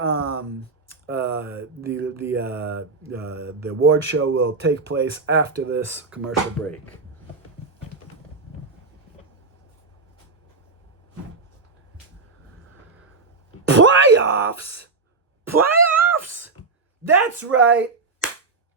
award show will take place after this commercial break. Playoffs! Playoffs! That's right.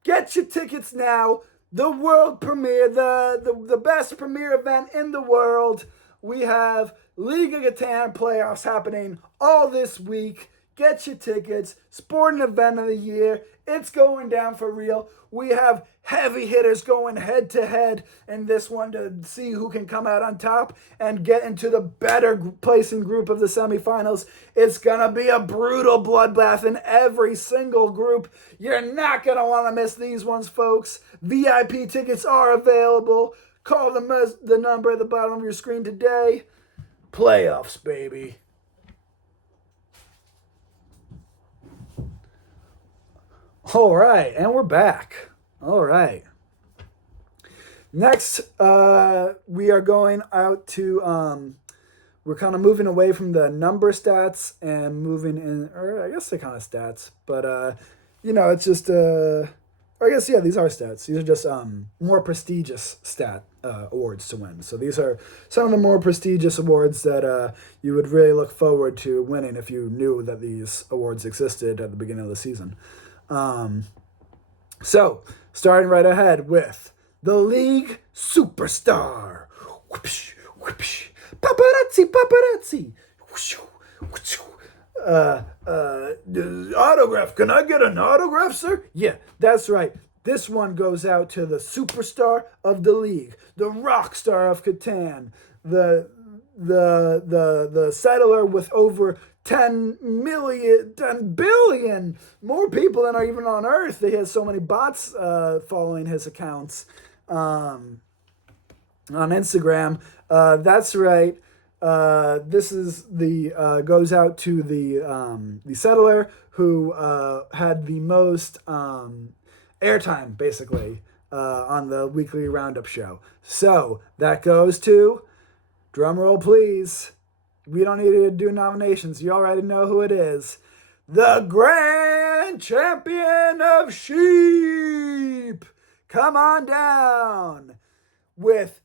Get your tickets now. The world premiere, the best premiere event in the world. We have League of Catan playoffs happening all this week. Get your tickets. Sporting event of the year. It's going down for real. We have heavy hitters going head to head in this one to see who can come out on top and get into the better placing group of the semifinals. It's going to be a brutal bloodbath in every single group. You're not going to want to miss these ones, folks. VIP tickets are available. Call the number at the bottom of your screen today. Playoffs, baby. All right, and we're back. All right. Next, we are going out to, we're kind of moving away from the number stats and moving in, or I guess they're kind of stats, but, it's just, I guess, yeah, these are stats. These are just more prestigious stat awards to win. So these are some of the more prestigious awards that you would really look forward to winning if you knew that these awards existed at the beginning of the season. So, starting right ahead with the League Superstar. Whoopsh, whoopsh. Paparazzi, paparazzi. Whoosh, whoosh. Autograph. Can I get an autograph, sir? Yeah, that's right. This one goes out to the superstar of the league, the rock star of Catan, the settler with over 10 billion more people than are even on Earth. He has so many bots following his accounts on Instagram. That's right. This is the goes out to the settler who had the most airtime, basically, on the weekly roundup show. So that goes to, drum roll please. We don't need to do nominations. You already know who it is. The Grand Champion of Sheep. Come on down. With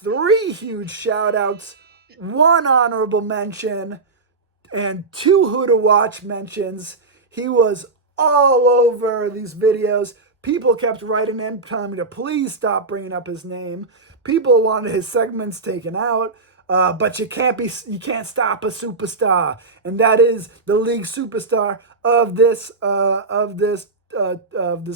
3 huge shout outs, 1 honorable mention, and 2 who to watch mentions. He was all over these videos. People kept writing in telling me to please stop bringing up his name. People wanted his segments taken out. But you can't stop a superstar, and that is the league superstar of this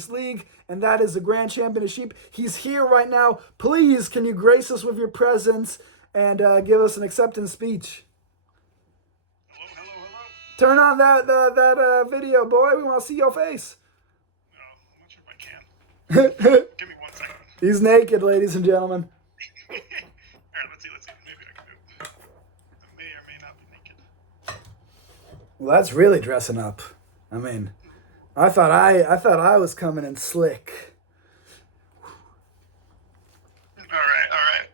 league, and that is the Grand Champion of Sheep. He's here right now. Please, can you grace us with your presence and give us an acceptance speech? Hello. Turn on that video, boy. We want to see your face. No, I'm not sure if I can. Give me 1 second. He's naked, ladies and gentlemen. All right, let's see. Maybe I can do it. I may or may not be naked. Well, that's really dressing up. I mean, I thought I was coming in slick. All right.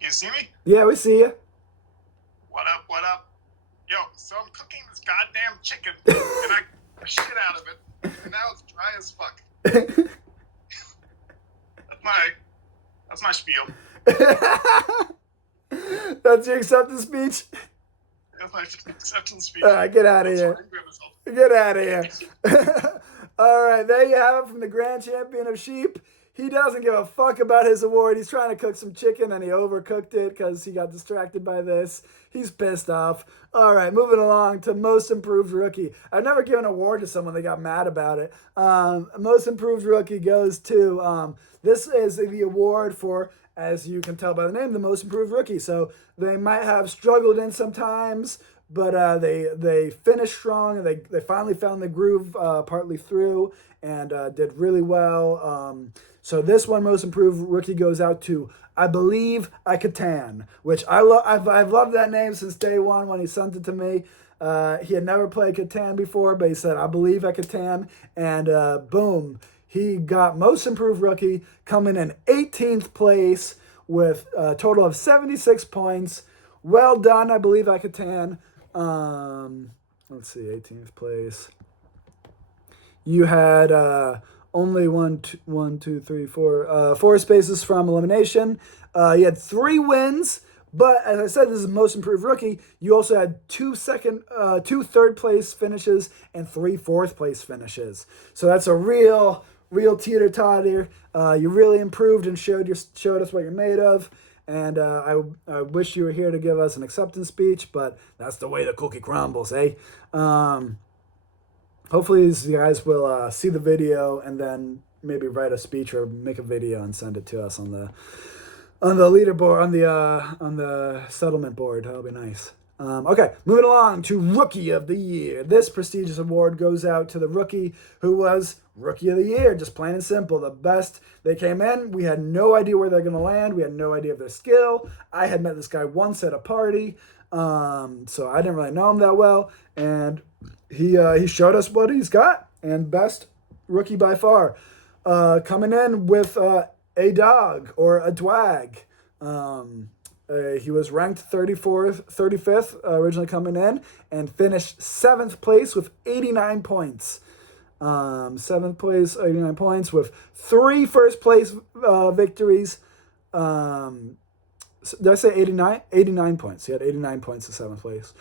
You see me? Yeah, we see you. What up? Yo, so I'm cooking this goddamn chicken, and I got the shit out of it, and now it's dry as fuck. That's my spiel. That's your acceptance speech? That's my acceptance speech. All right, get out of here. Get out of here. All right, there you have it from the Grand Champion of Sheep. He doesn't give a fuck about his award. He's trying to cook some chicken and he overcooked it because he got distracted by this. He's pissed off. All right, moving along to Most Improved Rookie. I've never given an award to someone that got mad about it. Most Improved Rookie goes to, this is the award for, as you can tell by the name, the Most Improved Rookie. So they might have struggled in sometimes, but they finished strong and they finally found the groove partly through and did really well. So this one, Most Improved Rookie, goes out to, I believe, Catan, which I've loved that name since day one when he sent it to me. He had never played Catan before, but he said, I believe Catan, and boom, he got Most Improved Rookie, coming in 18th place with a total of 76 points. Well done, I believe, Catan. Let's see, 18th place. You had only four spaces from elimination. You had 3 wins, But as I said, this is most improved rookie. You also had two third place finishes and 3 fourth place finishes. So that's a real teeter totter. You really improved and showed us what you're made of. And I wish you were here to give us an acceptance speech, but that's the way the cookie crumbles, eh? Hopefully these guys will see the video and then maybe write a speech or make a video and send it to us on the leaderboard on the settlement board. That'll be nice. Okay, moving along to Rookie of the Year. This prestigious award goes out to the rookie who was Rookie of the Year, just plain and simple. The best. They came in. We had no idea where they're going to land. We had no idea of their skill. I had met this guy once at a party, so I didn't really know him that well. And he showed us what he's got. And best rookie by far. Coming in with a dog or a dwag. He was ranked 35th originally coming in and finished 7th place with 89 points. 7th place, 89 points with 3 first place victories. Did I say 89? 89 points. He had 89 points in 7th place.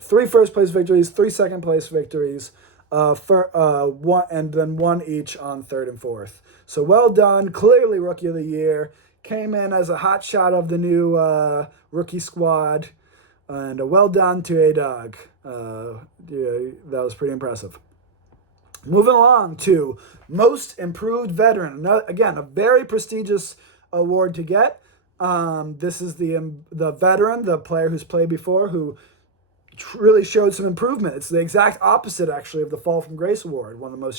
3 first place victories, 3 second place victories, one, and then 1 each on 3rd and 4th. So well done. Clearly Rookie of the Year. Came in as a hot shot of the new rookie squad. And well done to A-Dog. Yeah, that was pretty impressive. Moving along to Most Improved Veteran. Again, a very prestigious award to get. This is the veteran, the player who's played before, who really showed some improvement. It's the exact opposite, actually, of the Fall from Grace Award, one of the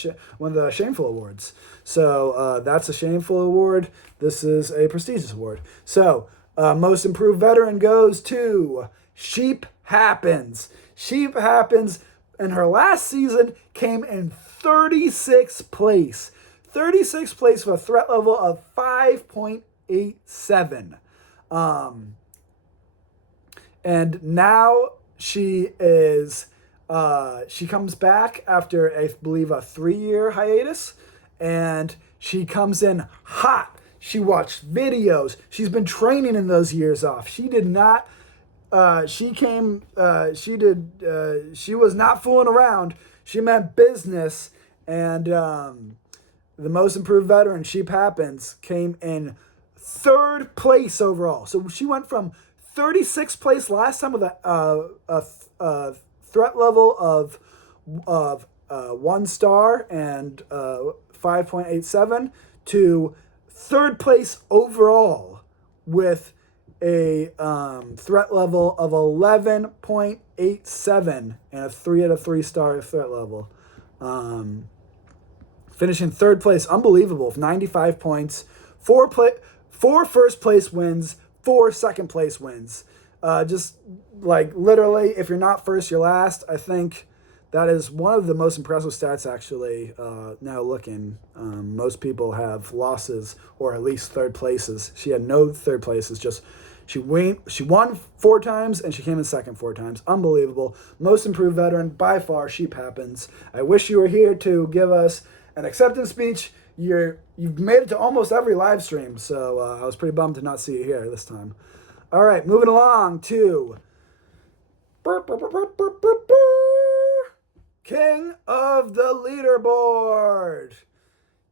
shameful awards. So that's a shameful award. This is a prestigious award. So Most Improved Veteran goes to Sheep Happens. Sheep Happens in her last season came in 36th place. 36th place with a threat level of 5.87. And now she comes back after, I believe, a 3-year hiatus, and she comes in hot. She watched videos. She's been training in those years off. She did not, she was not fooling around. She meant business, and the Most Improved Veteran, Sheep Happens, came in 3rd place overall. So she went from 36th place last time with a threat level of 1 star and 5.87 to 3rd place overall with a threat level of 11.87 and a 3 out of 3 star threat level. Finishing 3rd place, unbelievable, with 95 points, 4 first place wins, 4 second place wins. Just like literally, if you're not first, you're last. I think that is one of the most impressive stats, actually. Now looking, most people have losses or at least 3rd places. She had no 3rd places. Just she won 4 times and she came in 2nd 4 times. Unbelievable. Most Improved Veteran by far. Sheep Happens. I wish you were here to give us an acceptance speech. You've made it to almost every live stream, so I was pretty bummed to not see you here this time. All right, moving along to King of the Leaderboard.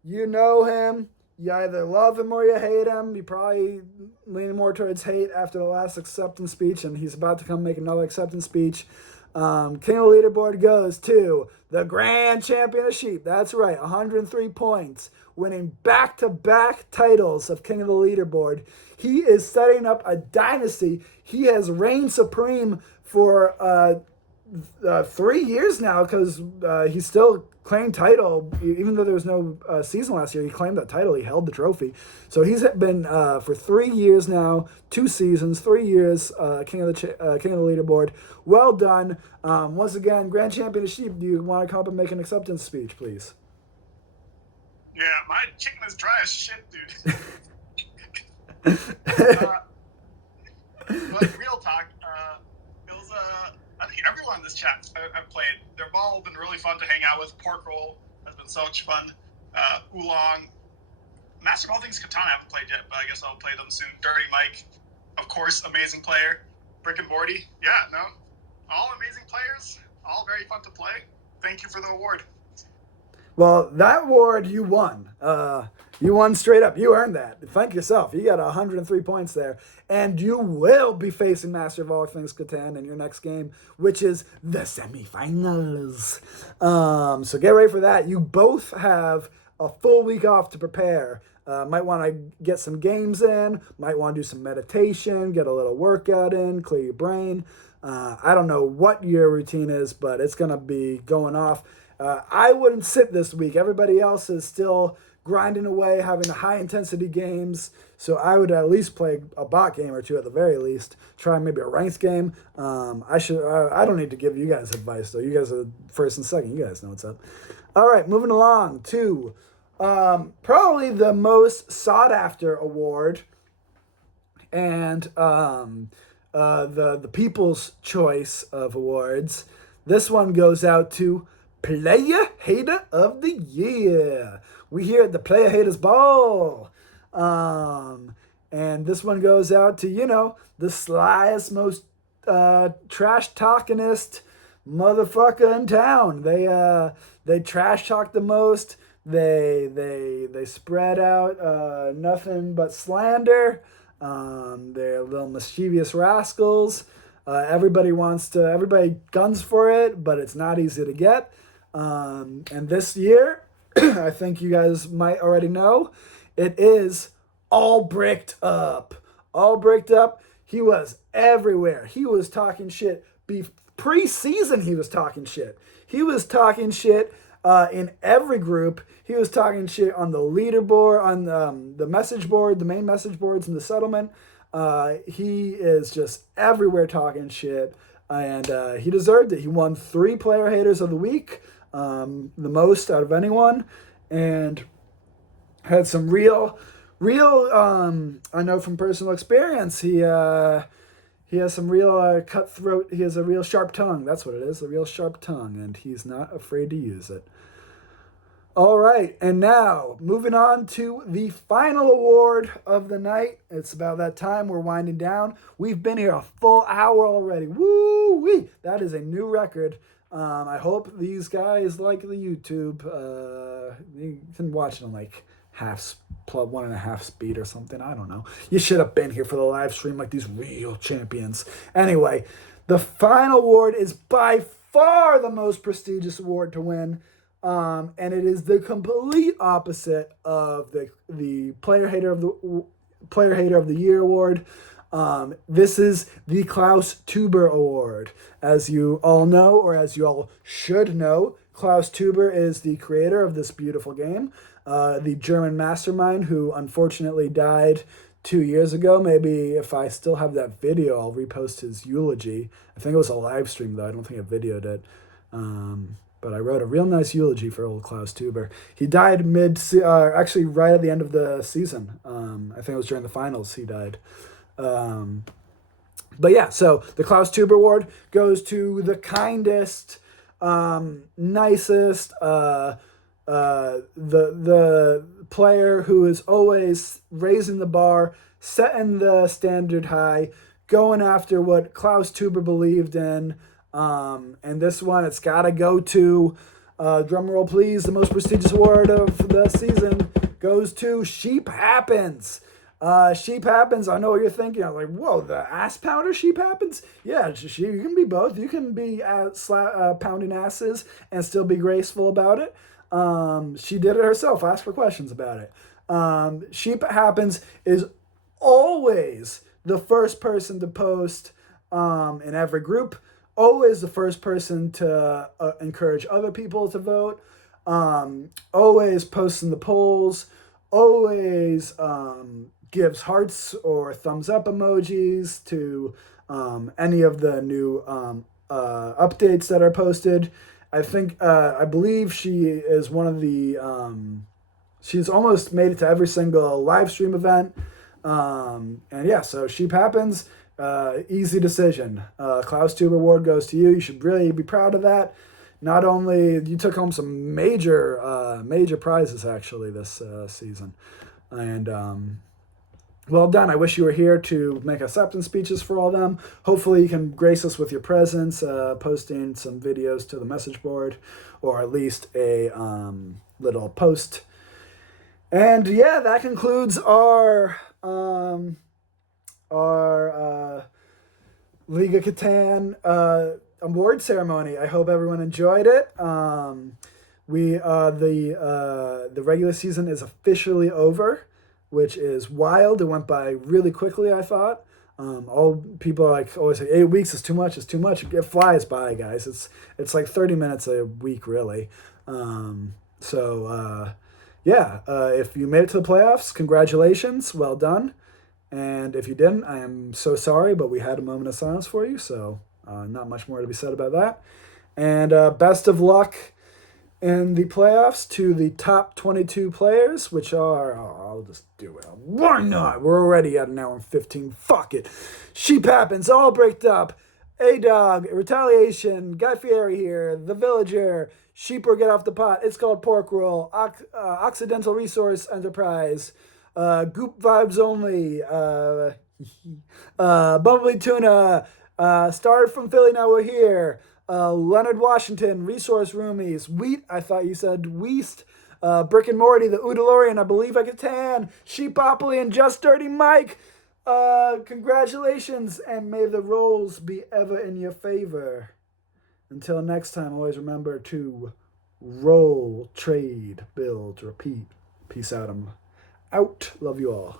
You know him. You either love him or you hate him. You probably leaning more towards hate after the last acceptance speech, and he's about to come make another acceptance speech. King of the Leaderboard goes to the Grand Champion of Sheep. That's right, 103 points, winning back-to-back titles of King of the Leaderboard. He is setting up a dynasty. He has reigned supreme for 3 years now because he still claimed title. Even though there was no season last year, he claimed that title. He held the trophy. So he's been for 3 years now, 2 seasons, 3 years, King of the Leaderboard. Well done. Once again, Grand Champion of Sheep, do you want to come up and make an acceptance speech, please? Yeah, my chicken is dry as shit, dude. But real talk, it was I think everyone in this chat I've played, they've all been really fun to hang out with. Pork Roll has been so much fun. Oolong, Master of all things Catan I haven't played yet, but I guess I'll play them soon. Dirty Mike, of course, amazing player. Brick and Morty. Yeah, no. All amazing players. All very fun to play. Thank you for the award. Well, that award you won. You won straight up. You earned that. Thank yourself. You got 103 points there. And you will be facing Master of All Things Catan in your next game, which is the semifinals. So get ready for that. You both have a full week off to prepare. Might want to get some games in. Might want to do some meditation, get a little workout in, clear your brain. I don't know what your routine is, but it's going to be going off. I wouldn't sit this week. Everybody else is still grinding away, having high intensity games. So I would at least play a bot game or two at the very least. Try maybe a ranked game. I don't need to give you guys advice though. You guys are first and second. You guys know what's up. All right, moving along to probably the most sought after award and the People's Choice of Awards. This one goes out to Player Hater of the Year. We here at the Player Haters Ball. And this one goes out to, the slyest, most trash talkingest motherfucker in town. They trash talk the most. They spread out nothing but slander. They're little mischievous rascals. Everybody guns for it, but it's not easy to get. And this year, I think you guys might already know, it is All Bricked Up. All Bricked Up. He was everywhere. He was talking shit. Pre-season, he was talking shit. He was talking shit in every group. He was talking shit on the leaderboard, on the message board, the main message boards in the settlement. He is just everywhere talking shit, and he deserved it. He won 3 Player Haters of the Week, the most out of anyone, and had some real. I know from personal experience, he has some real cutthroat. He has a real sharp tongue. That's what it is, a real sharp tongue, and he's not afraid to use it. All right, and now moving on to the final award of the night. It's about that time. We're winding down. We've been here a full hour already. Woo-wee! That is a new record. I hope these guys like the YouTube. You can watch it on like 1.5 speed or something. I don't know. You should have been here for the live stream like these real champions. Anyway, the final award is by far the most prestigious award to win. And it is the complete opposite of the Player Hater of the Year award. This is the Klaus Tuber Award. As you all know, or as you all should know, Klaus Tuber is the creator of this beautiful game, the German mastermind who unfortunately died 2 years ago. Maybe if I still have that video, I'll repost his eulogy. I think it was a live stream though. I don't think I videoed it. But I wrote a real nice eulogy for old Klaus Tuber. He died actually right at the end of the season. I think it was during the finals he died. But yeah, so the Klaus Tuber Award goes to the kindest, nicest, the player who is always raising the bar, setting the standard high, going after what Klaus Tuber believed in. And this one, it's got to go to, drum roll please, the most prestigious award of the season goes to Sheep Happens. Sheep Happens, I know what you're thinking. I'm like, whoa, the ass pounder Sheep Happens? Yeah, you can be both. You can be pounding asses and still be graceful about it. She did it herself. Ask for questions about it. Sheep Happens is always the first person to post in every group. Always the first person to encourage other people to vote. Always posts in the polls. Always gives hearts or thumbs up emojis to any of the new updates that are posted. I believe she is one of the, she's almost made it to every single live stream event. And yeah, so Sheep Happens. Easy decision. Klaus Tuber Award goes to you. You should really be proud of that. Not only you took home some major prizes actually this season, and well done. I wish you were here to make acceptance speeches for all of them. Hopefully, you can grace us with your presence, posting some videos to the message board, or at least a little post. And yeah, that concludes our League of Catan award ceremony. I hope everyone enjoyed it. The regular season is officially over, which is wild. It went by really quickly, I thought. All people are like always say 8 weeks is too much. It's too much. It flies by, guys. It's like 30 minutes a week, really. If you made it to the playoffs, congratulations, well done. And if you didn't, I am so sorry, but we had a moment of silence for you, so not much more to be said about that. And best of luck in the playoffs to the top 22 players, which are, I'll just do it. Why not? We're already at an hour and 15. Fuck it. Sheep Happens, All Breaked Up, A-Dog, Retaliation, Guy Fieri here, The Villager, Sheep or Get Off the Pot, It's Called Pork Roll, Occidental Resource Enterprise, Goop Vibes Only, Bumblebee Tuna, started from Philly, now we're here, Leonard Washington, Resource Roomies, Wheat, I thought you said Weast, Brick and Morty, The Oodalorian, I Believe I Catan, Sheepopoly, and Just Dirty Mike. Congratulations, and may the rolls be ever in your favor. Until next time, always remember to roll, trade, build, repeat. Peace out. I'm out. Love you all.